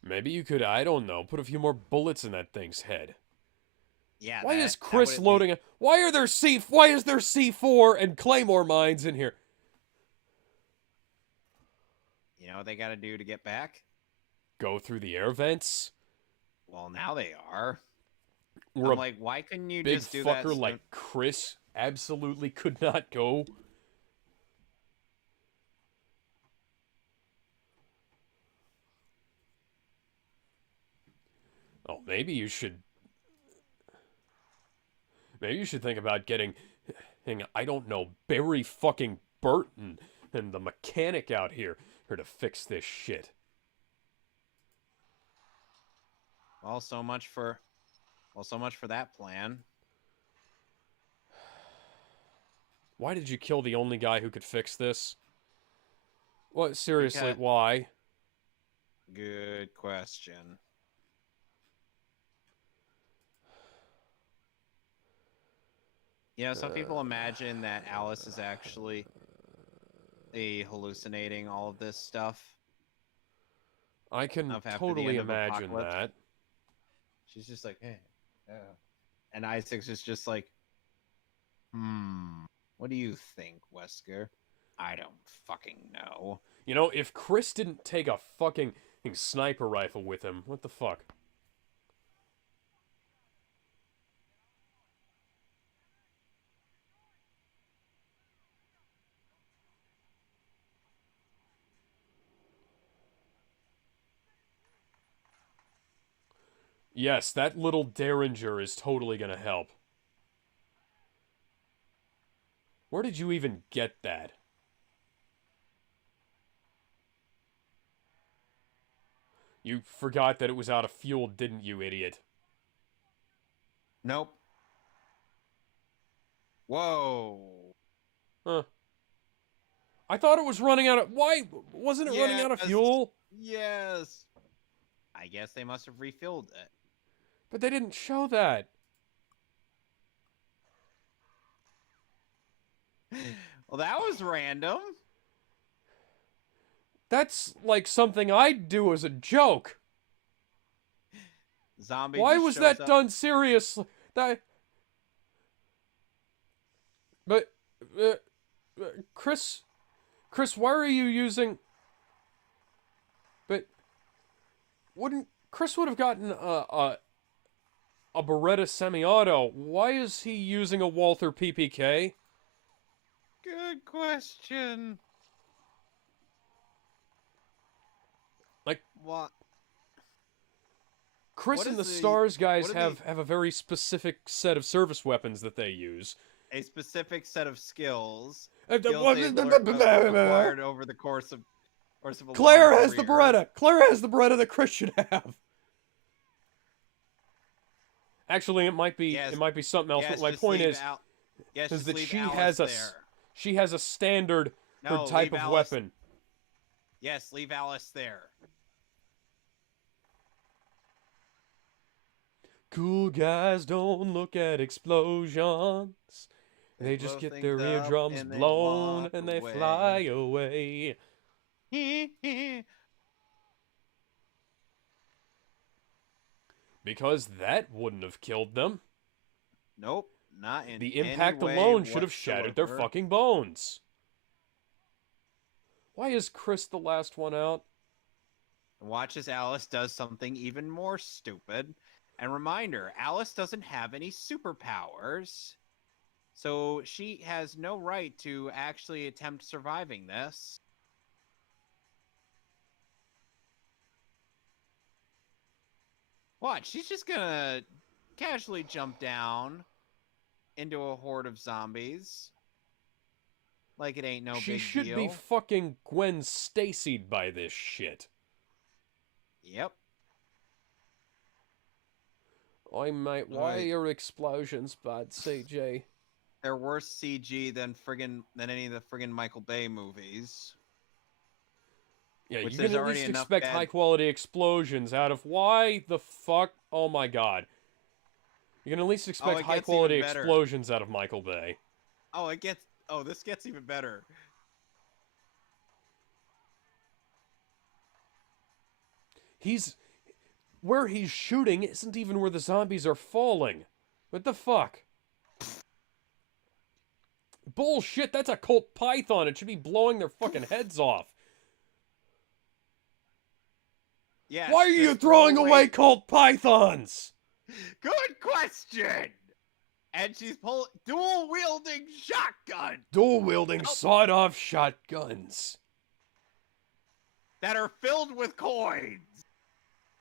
Maybe you could, I don't know, put a few more bullets in that thing's head. Yeah, Why is that would Chris at least, loading? Why are there Why is there C4 and Claymore mines in here? you know, what they got to do to get back. Go through the air vents. Well, now they are. Or I'm a like, why couldn't you big just do that? fucker like Chris absolutely could not go. Oh, maybe you should. Maybe you should think about getting, I don't know, Barry fucking Burton and the mechanic out here to fix this shit. Well, so much for that plan. Why did you kill the only guy who could fix this? What, seriously, Because why? good question. You know, some people imagine that Alice is actually hallucinating all of this stuff I can of after the totally end of imagine Apocalypse. that. She's just like, hey, yeah. And Isaac's is just like, what do you think, Wesker? I don't fucking know. You know, if Chris didn't take a fucking sniper rifle with him, what the fuck? Yes, that little derringer is totally gonna help. Where did you even get that? You forgot that it was out of fuel, didn't you, idiot? Nope. Whoa. Huh. I thought it was running out of... Why wasn't it running out of Yes. fuel? Yes. I guess they must have refilled it. But they didn't show that. Well, that was random. That's like something I'd do as a joke. Zombie Why just was shows that up. done seriously? That... But... Chris, why are you using... But... Wouldn't... Chris would have gotten a Beretta semi-auto. Why is he using a Walther PPK? Good question. Like, What? Chris What and the is the- Stars guys what are have a very specific set of service weapons that they use. A specific set of skills. And the- Skills they've acquired over the course of a Claire long has the career. Beretta. Claire has the Beretta that Chris should have. Actually, it might be Yes. something else. Yes, but my just point leave is yes, is just that leave she Alice has a there. she has a standard No, type leave of Alice. weapon. Yes, leave Alice there. Cool guys don't look at explosions. They just blow get things their up eardrums and they blown walk and they away. fly away. Because that wouldn't have killed them. Nope, not in The any impact way alone should have shattered their whatsoever. fucking bones. Why is Chris the last one out? Watch as Alice does something even more stupid. And reminder, Alice doesn't have any superpowers. So she has no right to actually attempt surviving this. Watch, she's just gonna casually jump down into a horde of zombies. Like it ain't no She big should deal. be fucking Gwen Stacy'd by this shit. Yep. Why Right. are explosions bad, CJ? they're worse CG than any of the friggin' Michael Bay movies. Yeah, Which you can there's at already least enough expect bad. high quality explosions out of why the fuck? Oh my god. You can at least Oh, expect it high gets even quality better. explosions out of Michael Bay. Oh, it gets. Oh, this gets even better. He's where he's shooting isn't even where the zombies are falling. What the fuck? Bullshit, that's a Colt Python. It should be blowing their fucking heads off. Why are Yes, you just throw throwing away away. Colt Pythons? Good question. And she's dual wielding shotgun Dual wielding Nope. sawed off shotguns. that are filled with coins.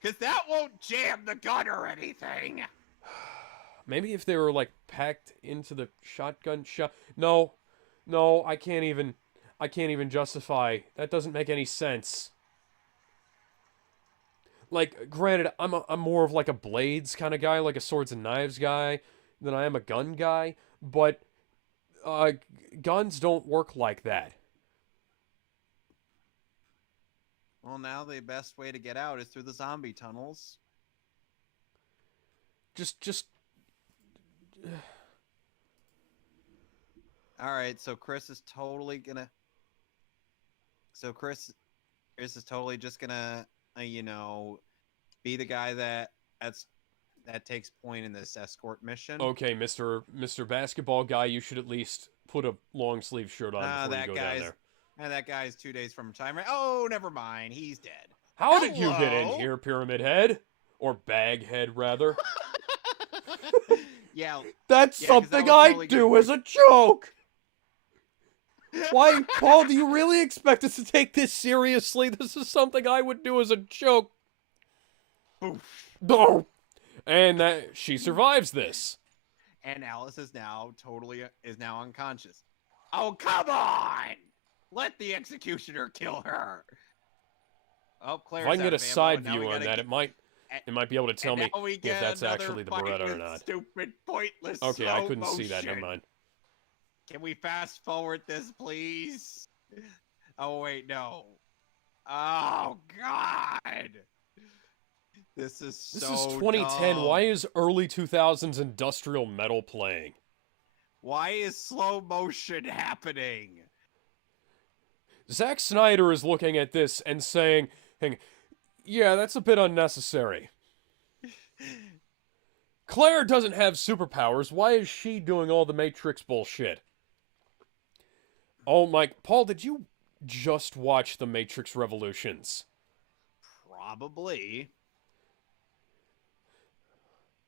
Because that won't jam the gun or anything. Maybe if they were like packed into the shotgun shot. No, no, I can't even. I can't even justify. That doesn't make any sense. Like, granted, I'm more of like a blades kind of guy, like a swords and knives guy, than I am a gun guy. But uh, guns don't work like that. Well, now the best way to get out is through the zombie tunnels. Just. All right, so Chris is totally gonna. So Chris is totally just gonna, be the guy that takes point in this escort mission. Okay, Mister Basketball guy, you should at least put a long sleeve shirt on before you That go down guy's there. that guy's 2 days from retirement. Oh, never mind, he's dead. How did you get in Hello. here, Pyramid Head? Or Bag Head, rather? yeah, That's yeah, because that something was I totally do good. as a joke! Why, Paul, do you really expect us to take this seriously? This is something I would do as a joke. Oof. No! And she survives this. And Alice is now unconscious. Oh, come on! Let the executioner kill her. Oh, If Claire's I can out get a of ammo. side And now we view on gotta that, get, it might be able to tell and me now we if get that's another actually the fight Beretta or with not. stupid, pointless Okay, I slow couldn't motion. see that. Never mind. Can we fast forward this, please? Oh wait, no. Oh God. This is so This is 2010. dumb. Why is early 2000s industrial metal playing? Why is slow motion happening? Zack Snyder is looking at this and saying, yeah, that's a bit unnecessary. Claire doesn't have superpowers. Why is she doing all the Matrix bullshit? Oh my... Paul, did you just watch The Matrix Revolutions? Probably.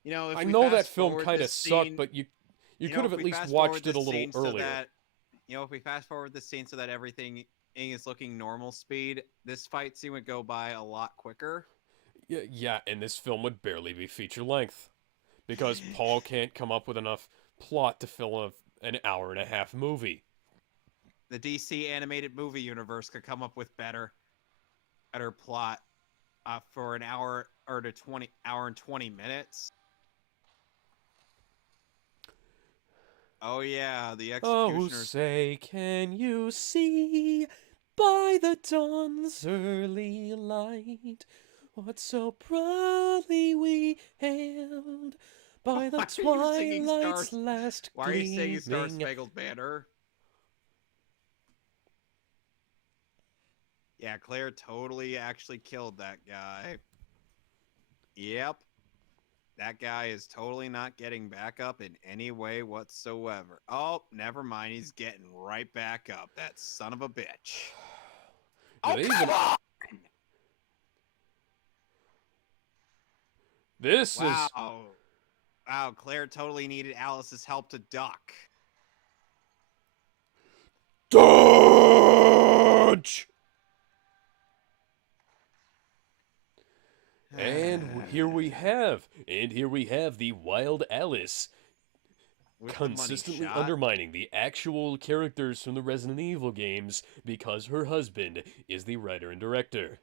If I we know that fast film forward kind of this sucked, scene, but you could if have at we least fast watched forward it a this little scene so earlier. that, if we fast forward this scene so that everything is looking normal speed, this fight scene would go by a lot quicker. Yeah, and this film would barely be feature length. Because Paul can't come up with enough plot to fill an hour-and-a-half movie. The DC animated movie universe could come up with better plot for an hour and 20 minutes. Oh yeah, the Oh, executioners. say, can you see by the dawn's early light what so proudly we hailed by the twilight's last Why are you singing Star gleaming? Spangled Banner? Yeah, Claire totally actually killed that guy. Yep. That guy is totally not getting back up in any way whatsoever. Oh, never mind. He's getting right back up. That son of a bitch. Yeah, Oh, come on! This is... Wow. Wow, Claire totally needed Alice's help to duck. Dodge! And here we have the Wild Alice, With consistently the money shot. undermining the actual characters from the Resident Evil games because her husband is the writer and director.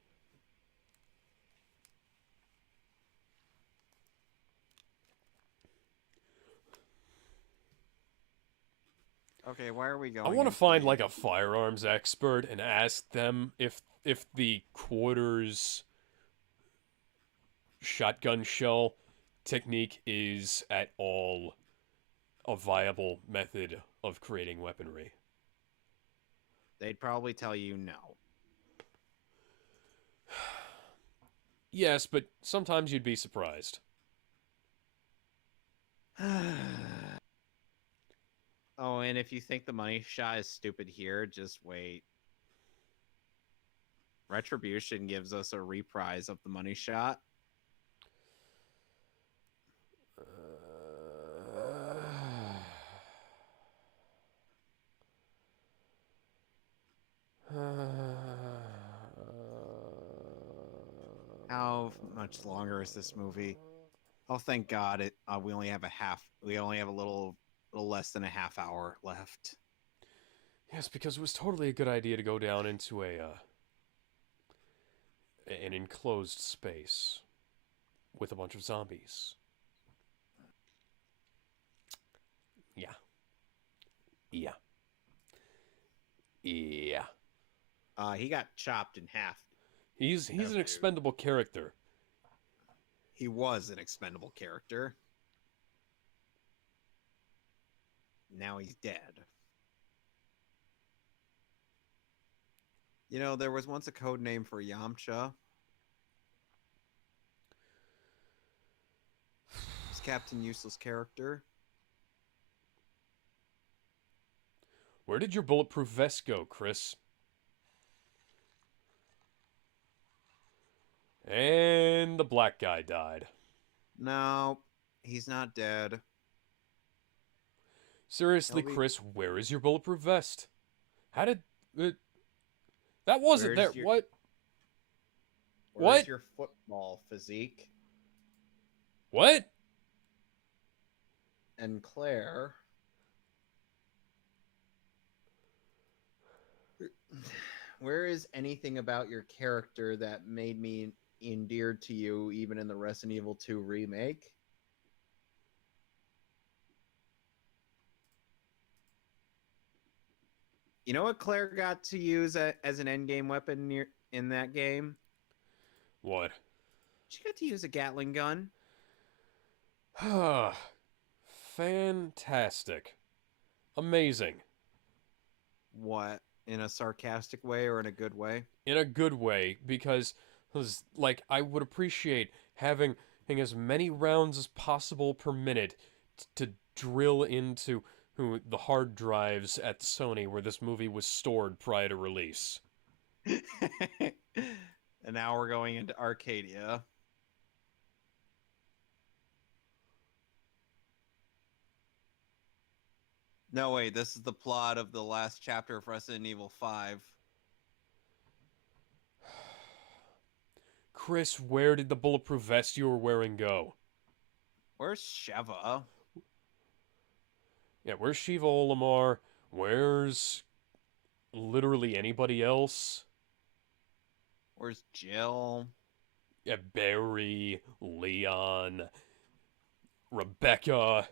Okay, why are we I going want to into find the like a firearms expert and ask them if the quarters shotgun shell technique is at all a viable method of creating weaponry. They'd probably tell you no. Yes, but sometimes you'd be surprised. Oh, and if you think the money shot is stupid here, just wait. Retribution gives us a reprise of the money shot. How much longer is this movie? Oh, thank God! We only have a half. We only have a little less than a half hour left. Yes, because it was totally a good idea to go down into an enclosed space with a bunch of zombies. Yeah. Yeah. Yeah. He got chopped in half. He's an expendable character. He was an expendable character. Now he's dead. You know, there was once a code name for Yamcha. It's Captain Useless character. Where did your bulletproof vest go, Chris? And the black guy died. No, he's not dead. Seriously, He'll be. Chris, where is your bulletproof vest? How did it? That wasn't there. Where's your What? Where's What? your football physique? What? And Claire. Where is anything about your character that made me endeared to you even in the Resident Evil 2 remake? You know what Claire got to use as an endgame weapon in that game? What? She got to use a Gatling gun. Fantastic. Amazing. What? In a sarcastic way or in a good way? In a good way, because, like, I would appreciate having as many rounds as possible per minute to drill into the hard drives at Sony where this movie was stored prior to release. And now we're going into Arcadia. No, wait, this is the plot of the last chapter of Resident Evil 5. Chris, where did the bulletproof vest you were wearing go? Where's Sheva? Yeah, where's Shiva Olimar? Where's literally anybody else? Where's Jill? Yeah, Barry, Leon, Rebecca.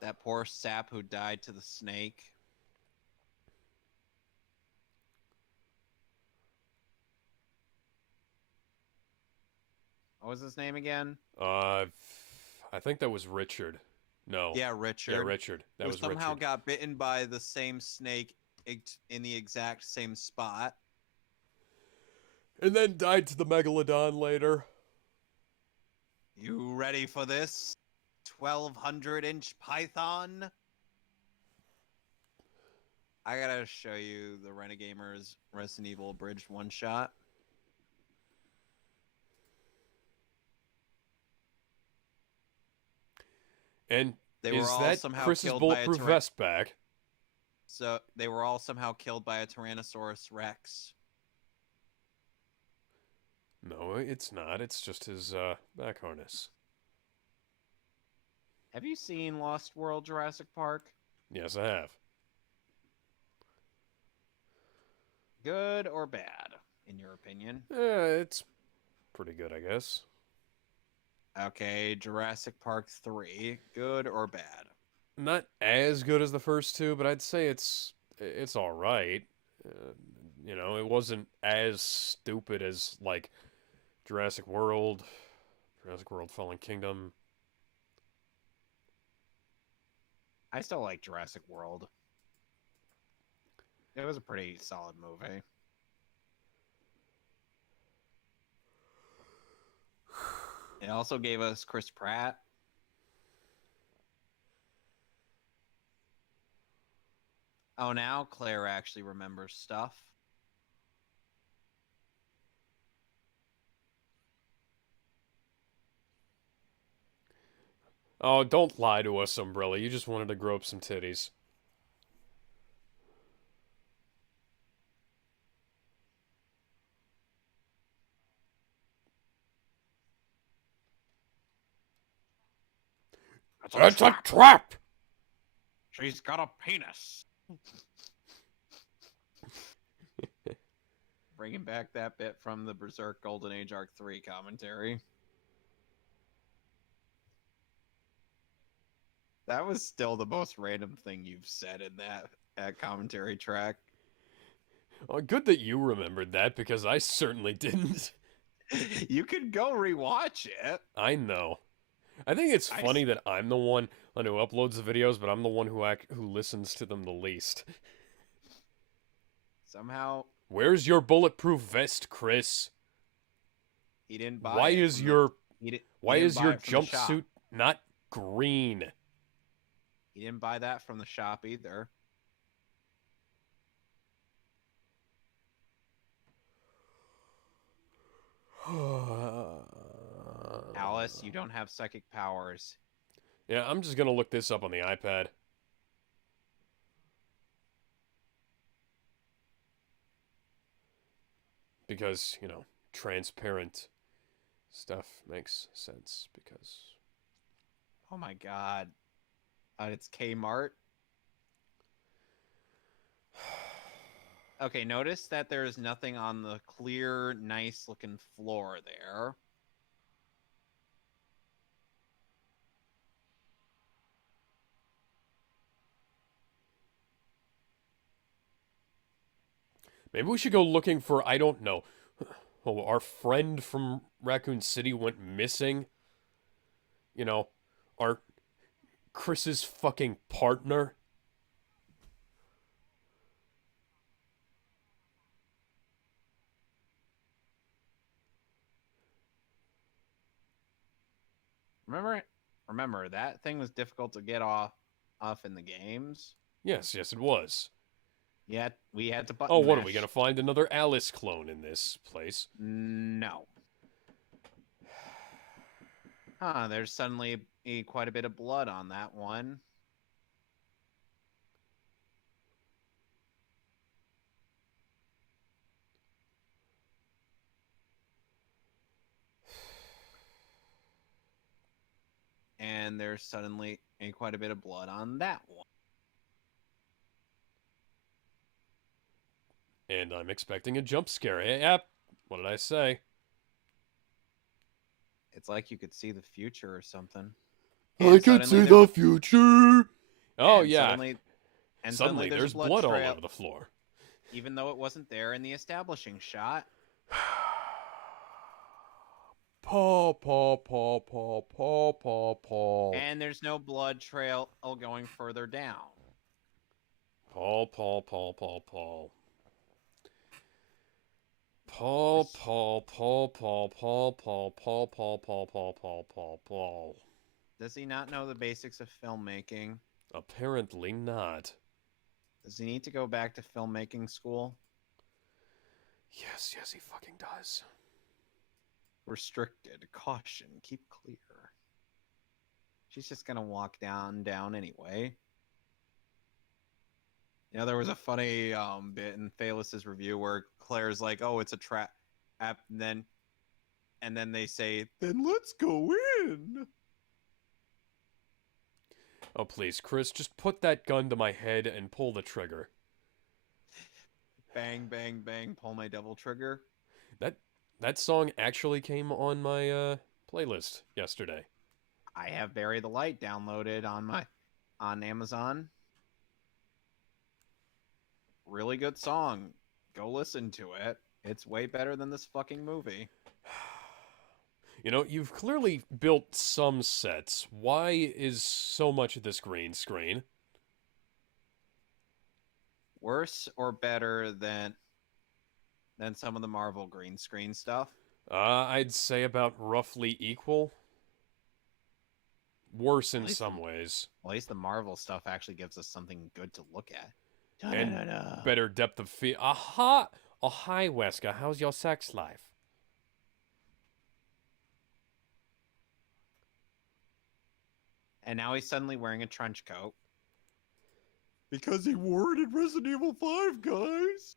That poor sap who died to the snake. What was his name again? I think that was Richard. No. Yeah, Richard. Yeah, Richard. That who was somehow Richard. got bitten by the same snake in the exact same spot. And then died to the Megalodon later. You ready for this? 1,200-inch python? I gotta show you the Renegamer's Resident Evil Abridged one-shot. And They were is all that somehow Chris's killed by a bulletproof vest back? So they were all somehow killed by a Tyrannosaurus Rex. No, it's not. It's just his back harness. Have you seen Lost World Jurassic Park? Yes, I have. Good or bad, in your opinion? It's pretty good, I guess. Okay, Jurassic Park 3, good or bad? Not as good as the first two, but I'd say it's all right. Uh, it wasn't as stupid as like Jurassic World, Jurassic World Fallen Kingdom. I still like Jurassic World. It was a pretty solid movie. It also gave us Chris Pratt. Oh, now Claire actually remembers stuff. Oh, don't lie to us, Umbrella. You just wanted to grow up some titties. It's a It's a trap. trap! She's got a penis. Bringing back that bit from the Berserk Golden Age Arc 3 commentary. That was still the most random thing you've said in that commentary track. Oh, good that you remembered that because I certainly didn't. You could go rewatch it. I know. I think it's I funny that I'm the one who uploads the videos, but I'm the one who listens to them the least. somehow Where's your bulletproof vest, Chris? he didn't buy Why it is from the your he why didn't is buy your it from the shop. jumpsuit not green? He didn't buy that from the shop either. Alice, you don't have psychic powers. Yeah, I'm just gonna look this up on the iPad. Because, transparent stuff makes sense because Oh my god. It's Kmart. Okay, notice that there is nothing on the clear, nice looking floor there. maybe we should go looking for, I don't know. Oh, our friend from Raccoon City went missing. You know, our Chris's fucking partner. Remember that thing was difficult to get off in the games. Yes, yes, it was. Yet we had to Oh, button what are we gonna mash. find another Alice clone in this place? No. Huh, there's suddenly quite a bit of blood on that one. And there's suddenly quite a bit of blood on that one. And I'm expecting a jump scare. Yep. What did I say? It's like you could see the future or something. I And could suddenly see there's the a future. Oh and yeah. suddenly Suddenly there's a there's blood blood all trail, over the floor. even though it wasn't there in the establishing shot. Paw, paw, paw, paw, paw, paw, paw. And there's no blood trail going further down. Paw, paw, paw, paw, paw. Paw, paw, paw, paw, paw, paw, paw, paw, paw, paw, paw, paw, paw. Does he not know the basics of filmmaking? Apparently not. Does he need to go back to filmmaking school? Yes, yes, he fucking does. Restricted. Caution. Keep clear. She's just gonna walk down anyway. There was a funny bit in Thalus's review where Claire's like, "Oh, it's a trap," and then they say, "Then let's go in." Oh, please, Chris, just put that gun to my head and pull the trigger. Bang, bang, bang! Pull my double trigger. That that song actually came on my playlist yesterday. I have Bury the Light downloaded on Amazon. Really good song. Go listen to it. It's way better than this fucking movie. You know, you've clearly built some sets. Why is so much of this green screen? Worse or better than some of the Marvel green screen stuff? I'd say about roughly equal. Worse At in least the some ways. at least the Marvel stuff actually gives us something good to look at. And Da-da-da-da. better depth of field. Aha! Oh, hi, Wesker. How's your sex life? And now he's suddenly wearing a trench coat. Because he wore it in Resident Evil 5, guys.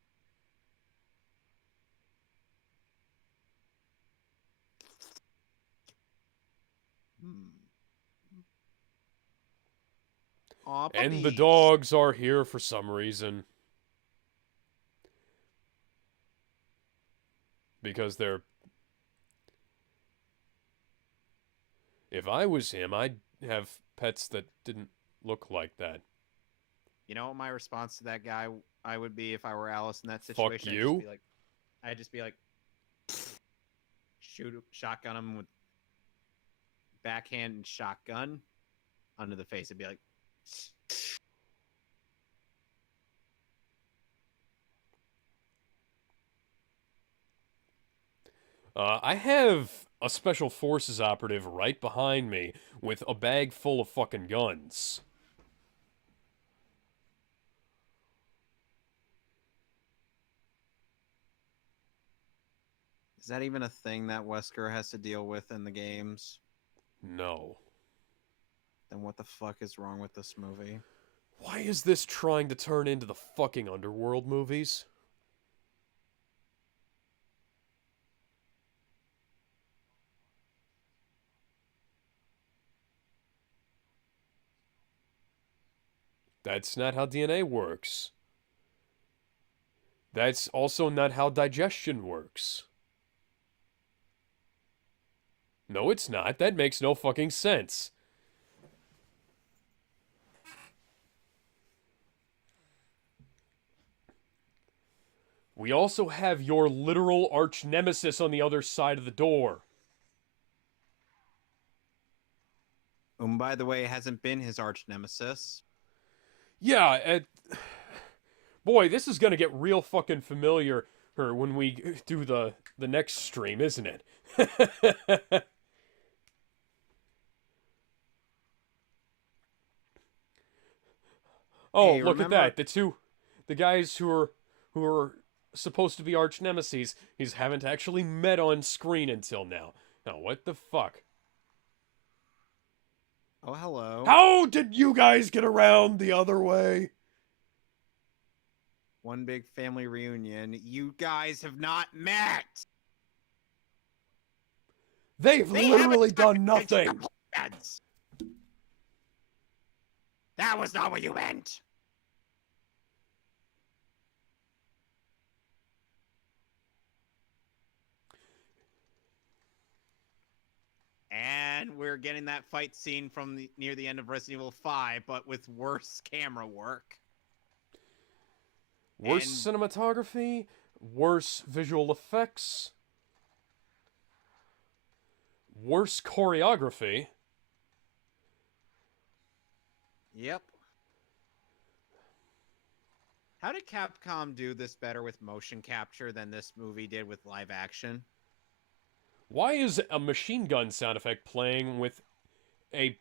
Aw, And the puppies. dogs are here for some reason. Because they're... If I was him, I'd have pets that didn't look like that. You know what my response to that guy I would be if I were Alice in that Fuck situation? you? I'd just be like shotgun him with backhand and shotgun under the face. It'd be like, I have a special forces operative right behind me with a bag full of fucking guns. is that even a thing that Wesker has to deal with in the games? No. Then what the fuck is wrong with this movie? Why is this trying to turn into the fucking Underworld movies? That's not how DNA works. That's also not how digestion works. No, it's not. That makes no fucking sense. We also have your literal arch nemesis on the other side of the door. By the way, hasn't been his arch nemesis. Yeah, boy, this is gonna get real fucking familiar when we do the next stream, isn't it? Oh, Hey, look at remember? that. The guys who are supposed to be arch nemesis, he's haven't actually met on screen until now. Now, what the fuck? Oh, hello. How did you guys get around the other way? One big family reunion. You guys have not met. They've They literally haven't done nothing. plans. That was not what you meant. And we're getting that fight scene from near the end of Resident Evil 5, but with worse camera work. Worse And- cinematography, worse visual effects, worse choreography. Yep. How did Capcom do this better with motion capture than this movie did with live action? Why is a machine gun sound effect playing with a...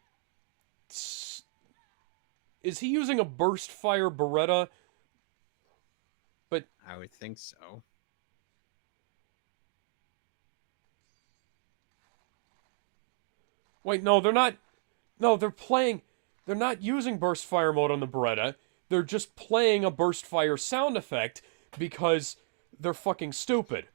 Is he using a burst fire Beretta? But I would think so. wait, no, they're not. No, they're playing. They're not using burst fire mode on the Beretta. They're just playing a burst fire sound effect because they're fucking stupid.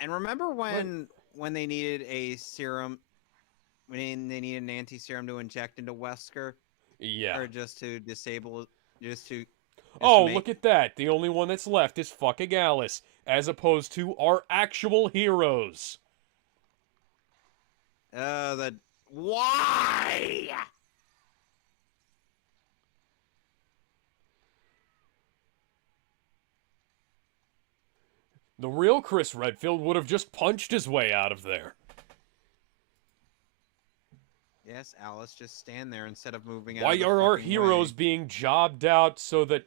And remember when they needed a serum, when they needed an anti-serum to inject into Wesker, Yeah. or just to disable, just to Oh, make- look at that. The only one that's left is fucking Alice. as opposed to our actual heroes. That why? The real Chris Redfield would have just punched his way out of there. Yes, Alice, just stand there instead of moving out Why of the are our fucking heroes way. being jobbed out so that...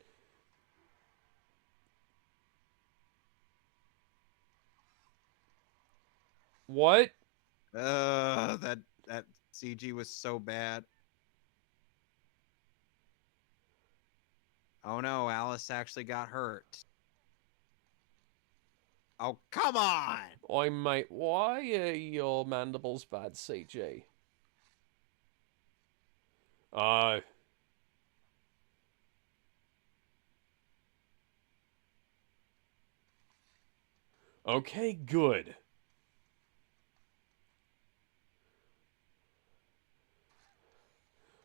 What? That CG was so bad. Oh no, Alice actually got hurt. Oh, come on! I might... Why are your mandibles bad, CJ? Uh... Okay, good.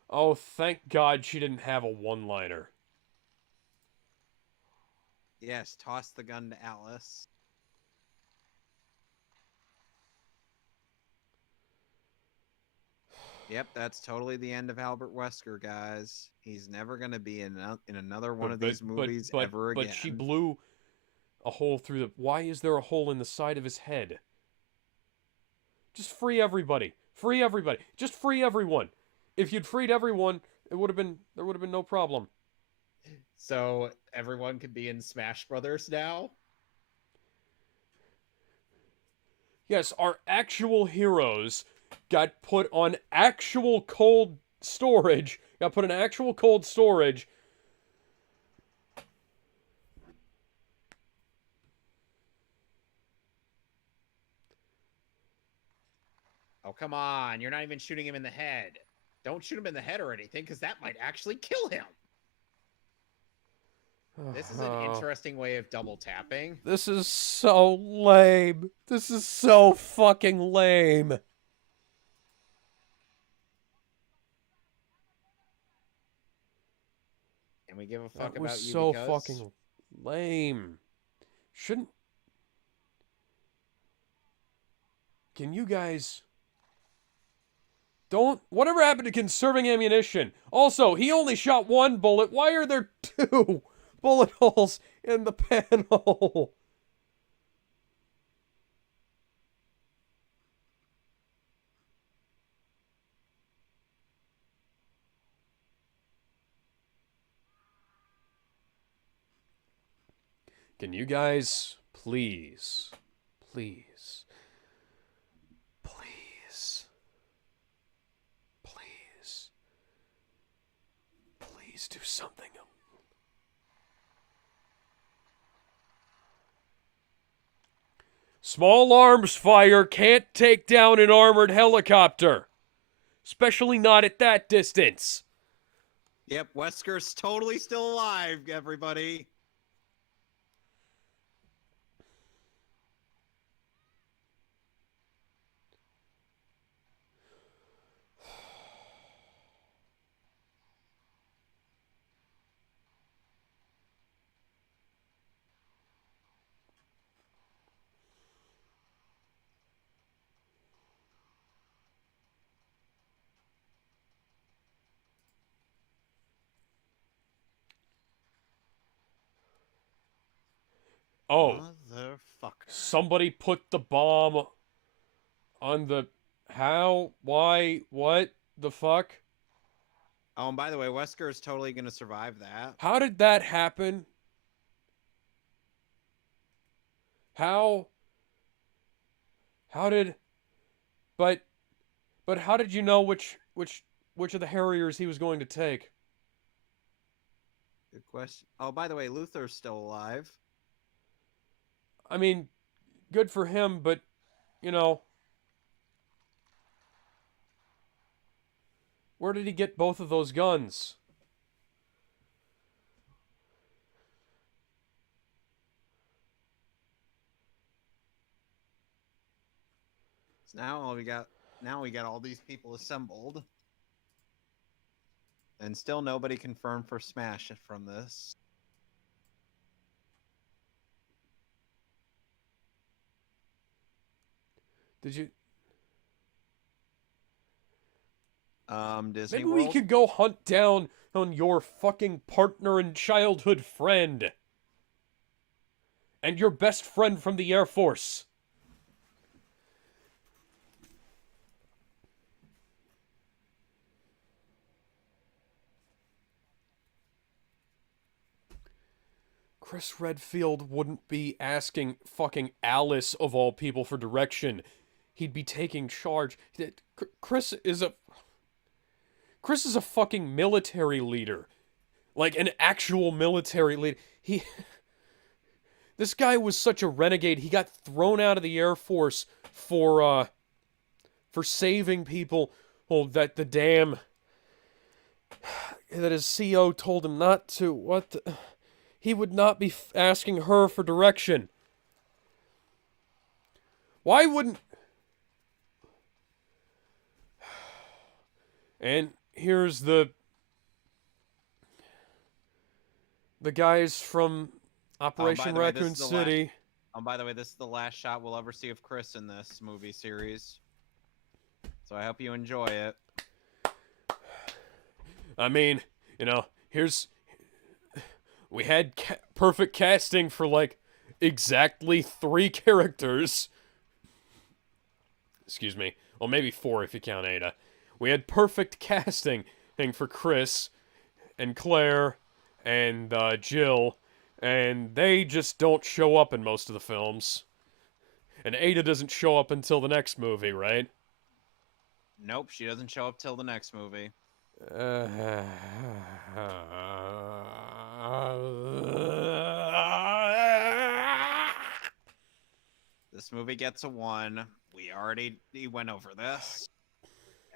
Oh, thank God she didn't have a one-liner. Yes, toss the gun to Alice. Yep, that's totally the end of Albert Wesker, guys. He's never going to be in another one of these movies ever But she again. blew a hole through the... Why is there a hole in the side of his head? Just free everybody. Free everybody. Just free everyone. If you'd freed everyone, there would have been no problem. So everyone could be in Smash Brothers now? Yes, our actual heroes got put on actual cold storage. Got put in actual cold storage. Oh, come on. You're not even shooting him in the head. Don't shoot him in the head or anything, because that might actually kill him. This is an interesting way of double tapping. This is so lame. This is so fucking lame. And we give a fuck That was about you so because fucking lame. Shouldn't... Can you guys... Don't... Whatever happened to conserving ammunition? Also, he only shot one bullet. Why are there two bullet holes in the panel? Can you guys please, please, please, please, please do something? Small arms fire can't take down an armored helicopter, especially not at that distance. Yep, Wesker's totally still alive, everybody. Oh, Motherfucker. somebody put the bomb on the... How? Why? What? The fuck? Oh, and by the way, Wesker is totally going to survive that. How did that happen? How? How did... But how did you know which of the Harriers he was going to take? Good question. Oh, by the way, Luther's still alive. I mean, good for him, but, you know... Where did he get both of those guns? So now we got all these people assembled. And still nobody confirmed for Smash from this. Did you? Disney Maybe we World. could go hunt down on your fucking partner and childhood friend. And your best friend from the Air Force. Chris Redfield wouldn't be asking fucking Alice, of all people, for direction. He'd be taking charge. Chris is a... Chris is a fucking military leader. Like, an actual military leader. This guy was such a renegade, he got thrown out of the Air Force for saving people. Oh, that the damn... That his CO told him not to. What the... He would not be asking her for direction. Why wouldn't... And here's the guys from Operation Raccoon City. By the way, this is the last shot we'll ever see of Chris in this movie series. So I hope you enjoy it. I mean, here's... We had perfect casting for, like, exactly 3 characters. Excuse me. Well, maybe 4 if you count Ada. We had perfect casting for Chris and Claire and Jill, and they just don't show up in most of the films. And Ada doesn't show up until the next movie, right? Nope, she doesn't show up till the next movie. This movie gets a 1. We already went over this.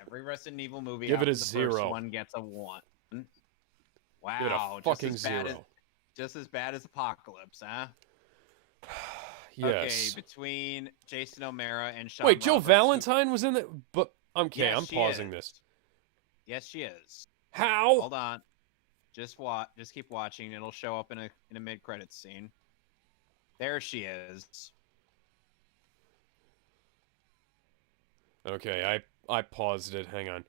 Every Resident Evil movie, give it a the 0. First one gets a 1. Wow, give it a fucking 0. Just as bad as Apocalypse, huh? Yes. Okay, between Jason O'Mara and Sean Wait, Jill Roberts, Valentine was in that? But okay, Yes, I'm she pausing is. this. Yes, she is. How? Hold on. Just keep watching. It'll show up in a mid-credits scene. There she is. Okay, I paused it. Hang on.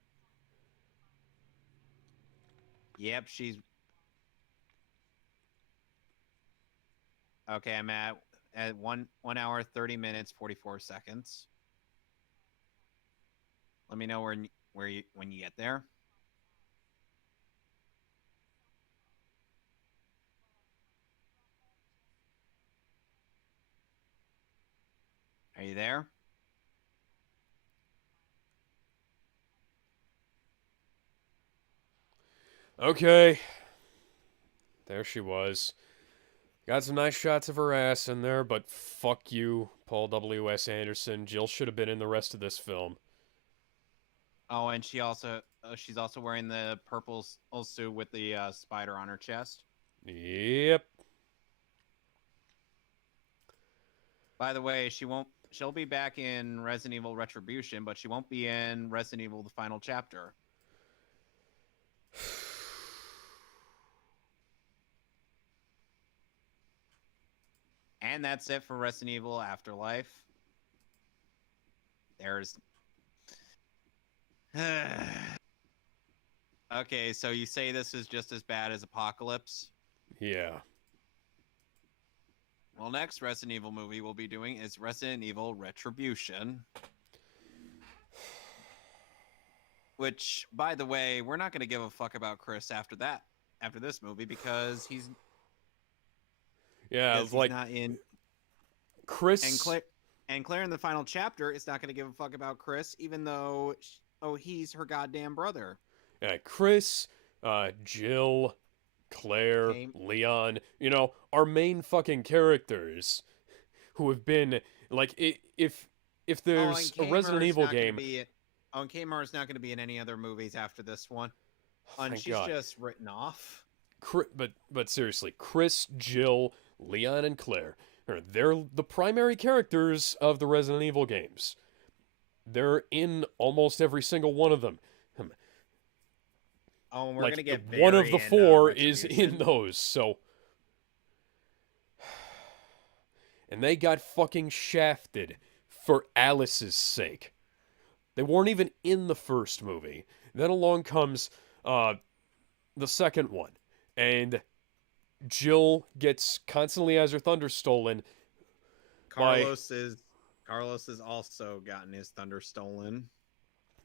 Yep, she's... Okay, I'm at 1 hour 30 minutes 44 seconds. Let me know when you get there. Are you there? Okay. There she was. Got some nice shots of her ass in there, but fuck you, Paul W.S. Anderson. Jill should have been in the rest of this film. Oh, and she's also wearing the purple suit with the spider on her chest. Yep. By the way, she'll be back in Resident Evil Retribution, but she won't be in Resident Evil: The Final Chapter. And that's it for Resident Evil Afterlife. There's... Okay, so you say this is just as bad as Apocalypse? Yeah. Well, next Resident Evil movie we'll be doing is Resident Evil Retribution. Which, by the way, we're not going to give a fuck about Chris after this movie, because he's... Yeah, he's like... not in... Chris... And Claire in the final chapter is not going to give a fuck about Chris, even though... Oh, he's her goddamn brother. Yeah, Chris, Jill, Claire, Leon, our main fucking characters who have been, like, if there's a Resident Evil game... and Kmar's not going to be in any other movies after this one. And she's God. just written off. But seriously, Chris, Jill, Leon, and Claire, they're the primary characters of the Resident Evil games. They're in almost every single one of them. Oh, and we're like, gonna get one of the 4 is Retribution. in those, so... And they got fucking shafted. for Alice's sake. They weren't even in the first movie. Then along comes uh, the second one, and Jill gets constantly has her thunder stolen by Carlos is Carlos has also gotten his thunder stolen.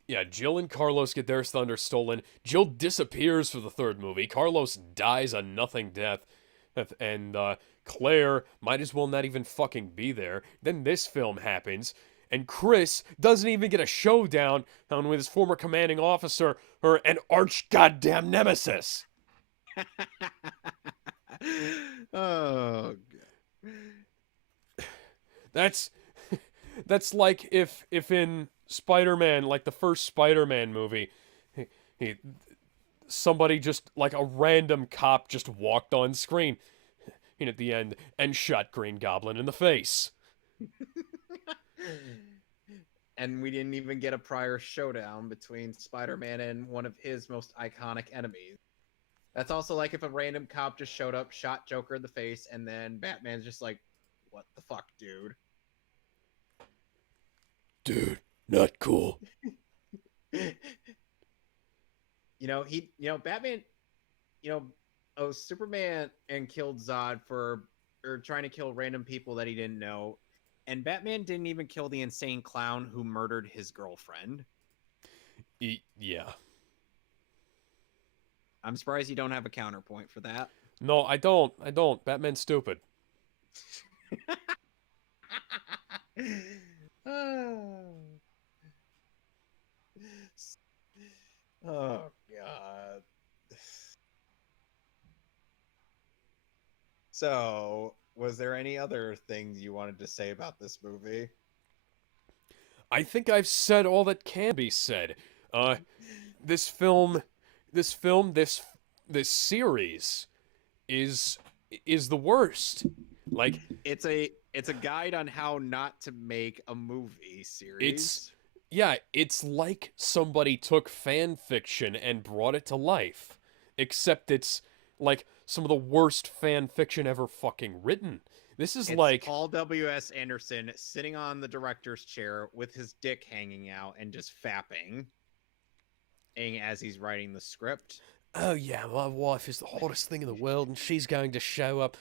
yeah, Jill and Carlos get their thunder stolen. Jill disappears for the third movie. Carlos dies a nothing death, and Claire might as well not even fucking be there. Then this film happens, and Chris doesn't even get a showdown with his former commanding officer, her an arch goddamn nemesis. Oh, That's that's like if in Spider-Man, like the first Spider-Man movie, he somebody just like a random cop just walked on screen and at the end and shot Green Goblin in the face. and we didn't even get a prior showdown between Spider-Man and one of his most iconic enemies. That's also like if a random cop just showed up, shot Joker in the face, and then Batman's just like, "What the fuck, dude?" Dude, not cool. Batman, Superman and killed Zod for or trying to kill random people that he didn't know, and Batman didn't even kill the insane clown who murdered his girlfriend. Yeah. I'm surprised you don't have a counterpoint for that. No, I don't. I don't. Batman's stupid. Oh god. So, was there any other things you wanted to say about this movie? I think I've said all that can be said. This film, this series is the worst. Like It's a guide on how not to make a movie series. it's like somebody took fan fiction and brought it to life. Except it's like some of the worst fan fiction ever fucking written. This is It's like Paul W.S. Anderson sitting on the director's chair with his dick hanging out and just fapping as he's writing the script. oh yeah, my wife is the hottest thing in the world, and she's going to show up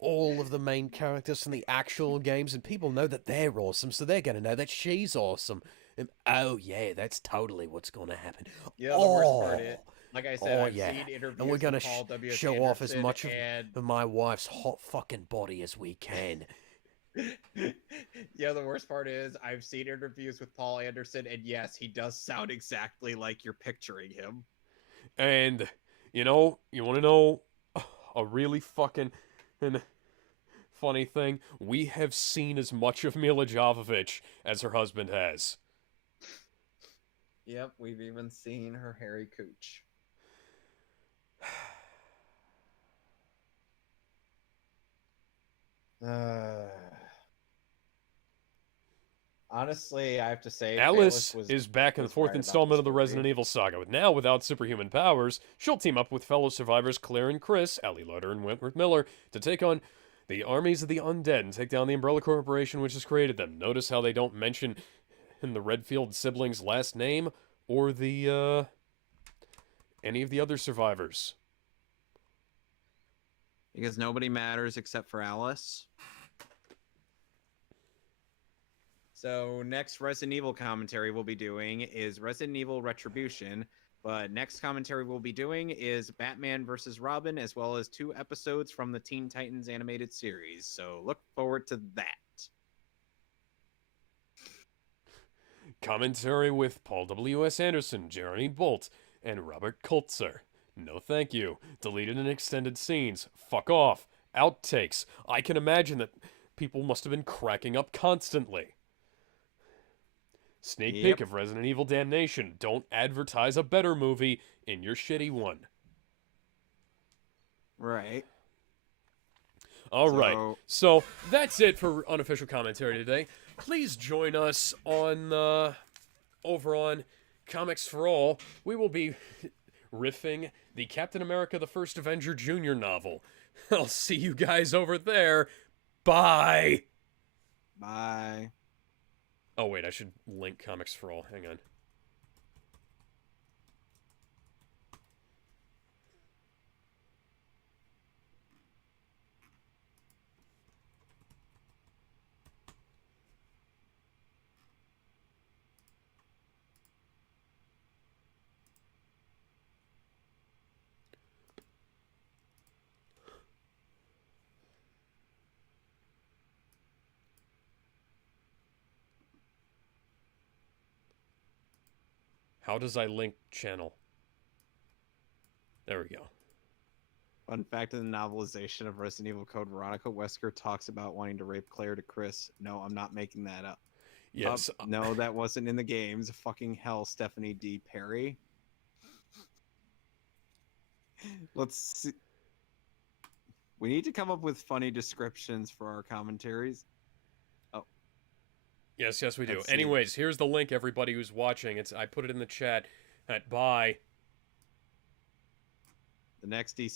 all of the main characters from the actual games, and people know that they're awesome, so they're going to know that she's awesome. And, oh yeah, that's totally what's going to happen. Yeah, the worst part is, like I said, I've yeah, seen interviews and we're going with to Paul W.S. show Anderson off as much and... of my wife's hot fucking body as we can. Yeah, the worst part is I've seen interviews with Paul Anderson, and yes, he does sound exactly like you're picturing him. And you want to know a really fucking funny thing? We have seen as much of Mila Jovovich as her husband has. Yep, we've even seen her hairy cooch. Honestly, I have to say, Alice is back in the fourth right installment of the movie. Resident Evil saga. Now, without superhuman powers, she'll team up with fellow survivors Claire and Chris, Allie Loder and Wentworth Miller, to take on the armies of the undead and take down the Umbrella Corporation which has created them. Notice how they don't mention in the Redfield siblings' last name or the any of the other survivors. Because nobody matters except for Alice. So next Resident Evil commentary we'll be doing is Resident Evil Retribution, but next commentary we'll be doing is Batman vs. Robin, as well as 2 episodes from the Teen Titans animated series. So look forward to that. Commentary with Paul W.S. Anderson, Jeremy Bolt, and Robert Kultzer. No thank you. Deleted and extended scenes. Fuck off. Outtakes. I can imagine that people must have been cracking up constantly. Sneak peek of Resident Evil Damnation. Don't advertise a better movie in your shitty one. Right. All right. So that's it for unofficial commentary today. Please join us on over on Comics for All. We will be riffing the Captain America: The First Avenger Jr. novel. I'll see you guys over there. Bye. Bye. Oh wait, I should link Comics for All. Hang on. How does I link channel? There we go. Fun fact in the novelization of Resident Evil Code, Veronica Wesker talks about wanting to rape Claire to Chris. No, I'm not making that up. Yes. No, that wasn't in the games. Fucking hell, Stephanie D. Perry. Let's see. We need to come up with funny descriptions for our commentaries. Oh, Yes, yes, we do. let's see. Anyways, here's the link, everybody who's watching. I put it in the chat. Bye. The next DC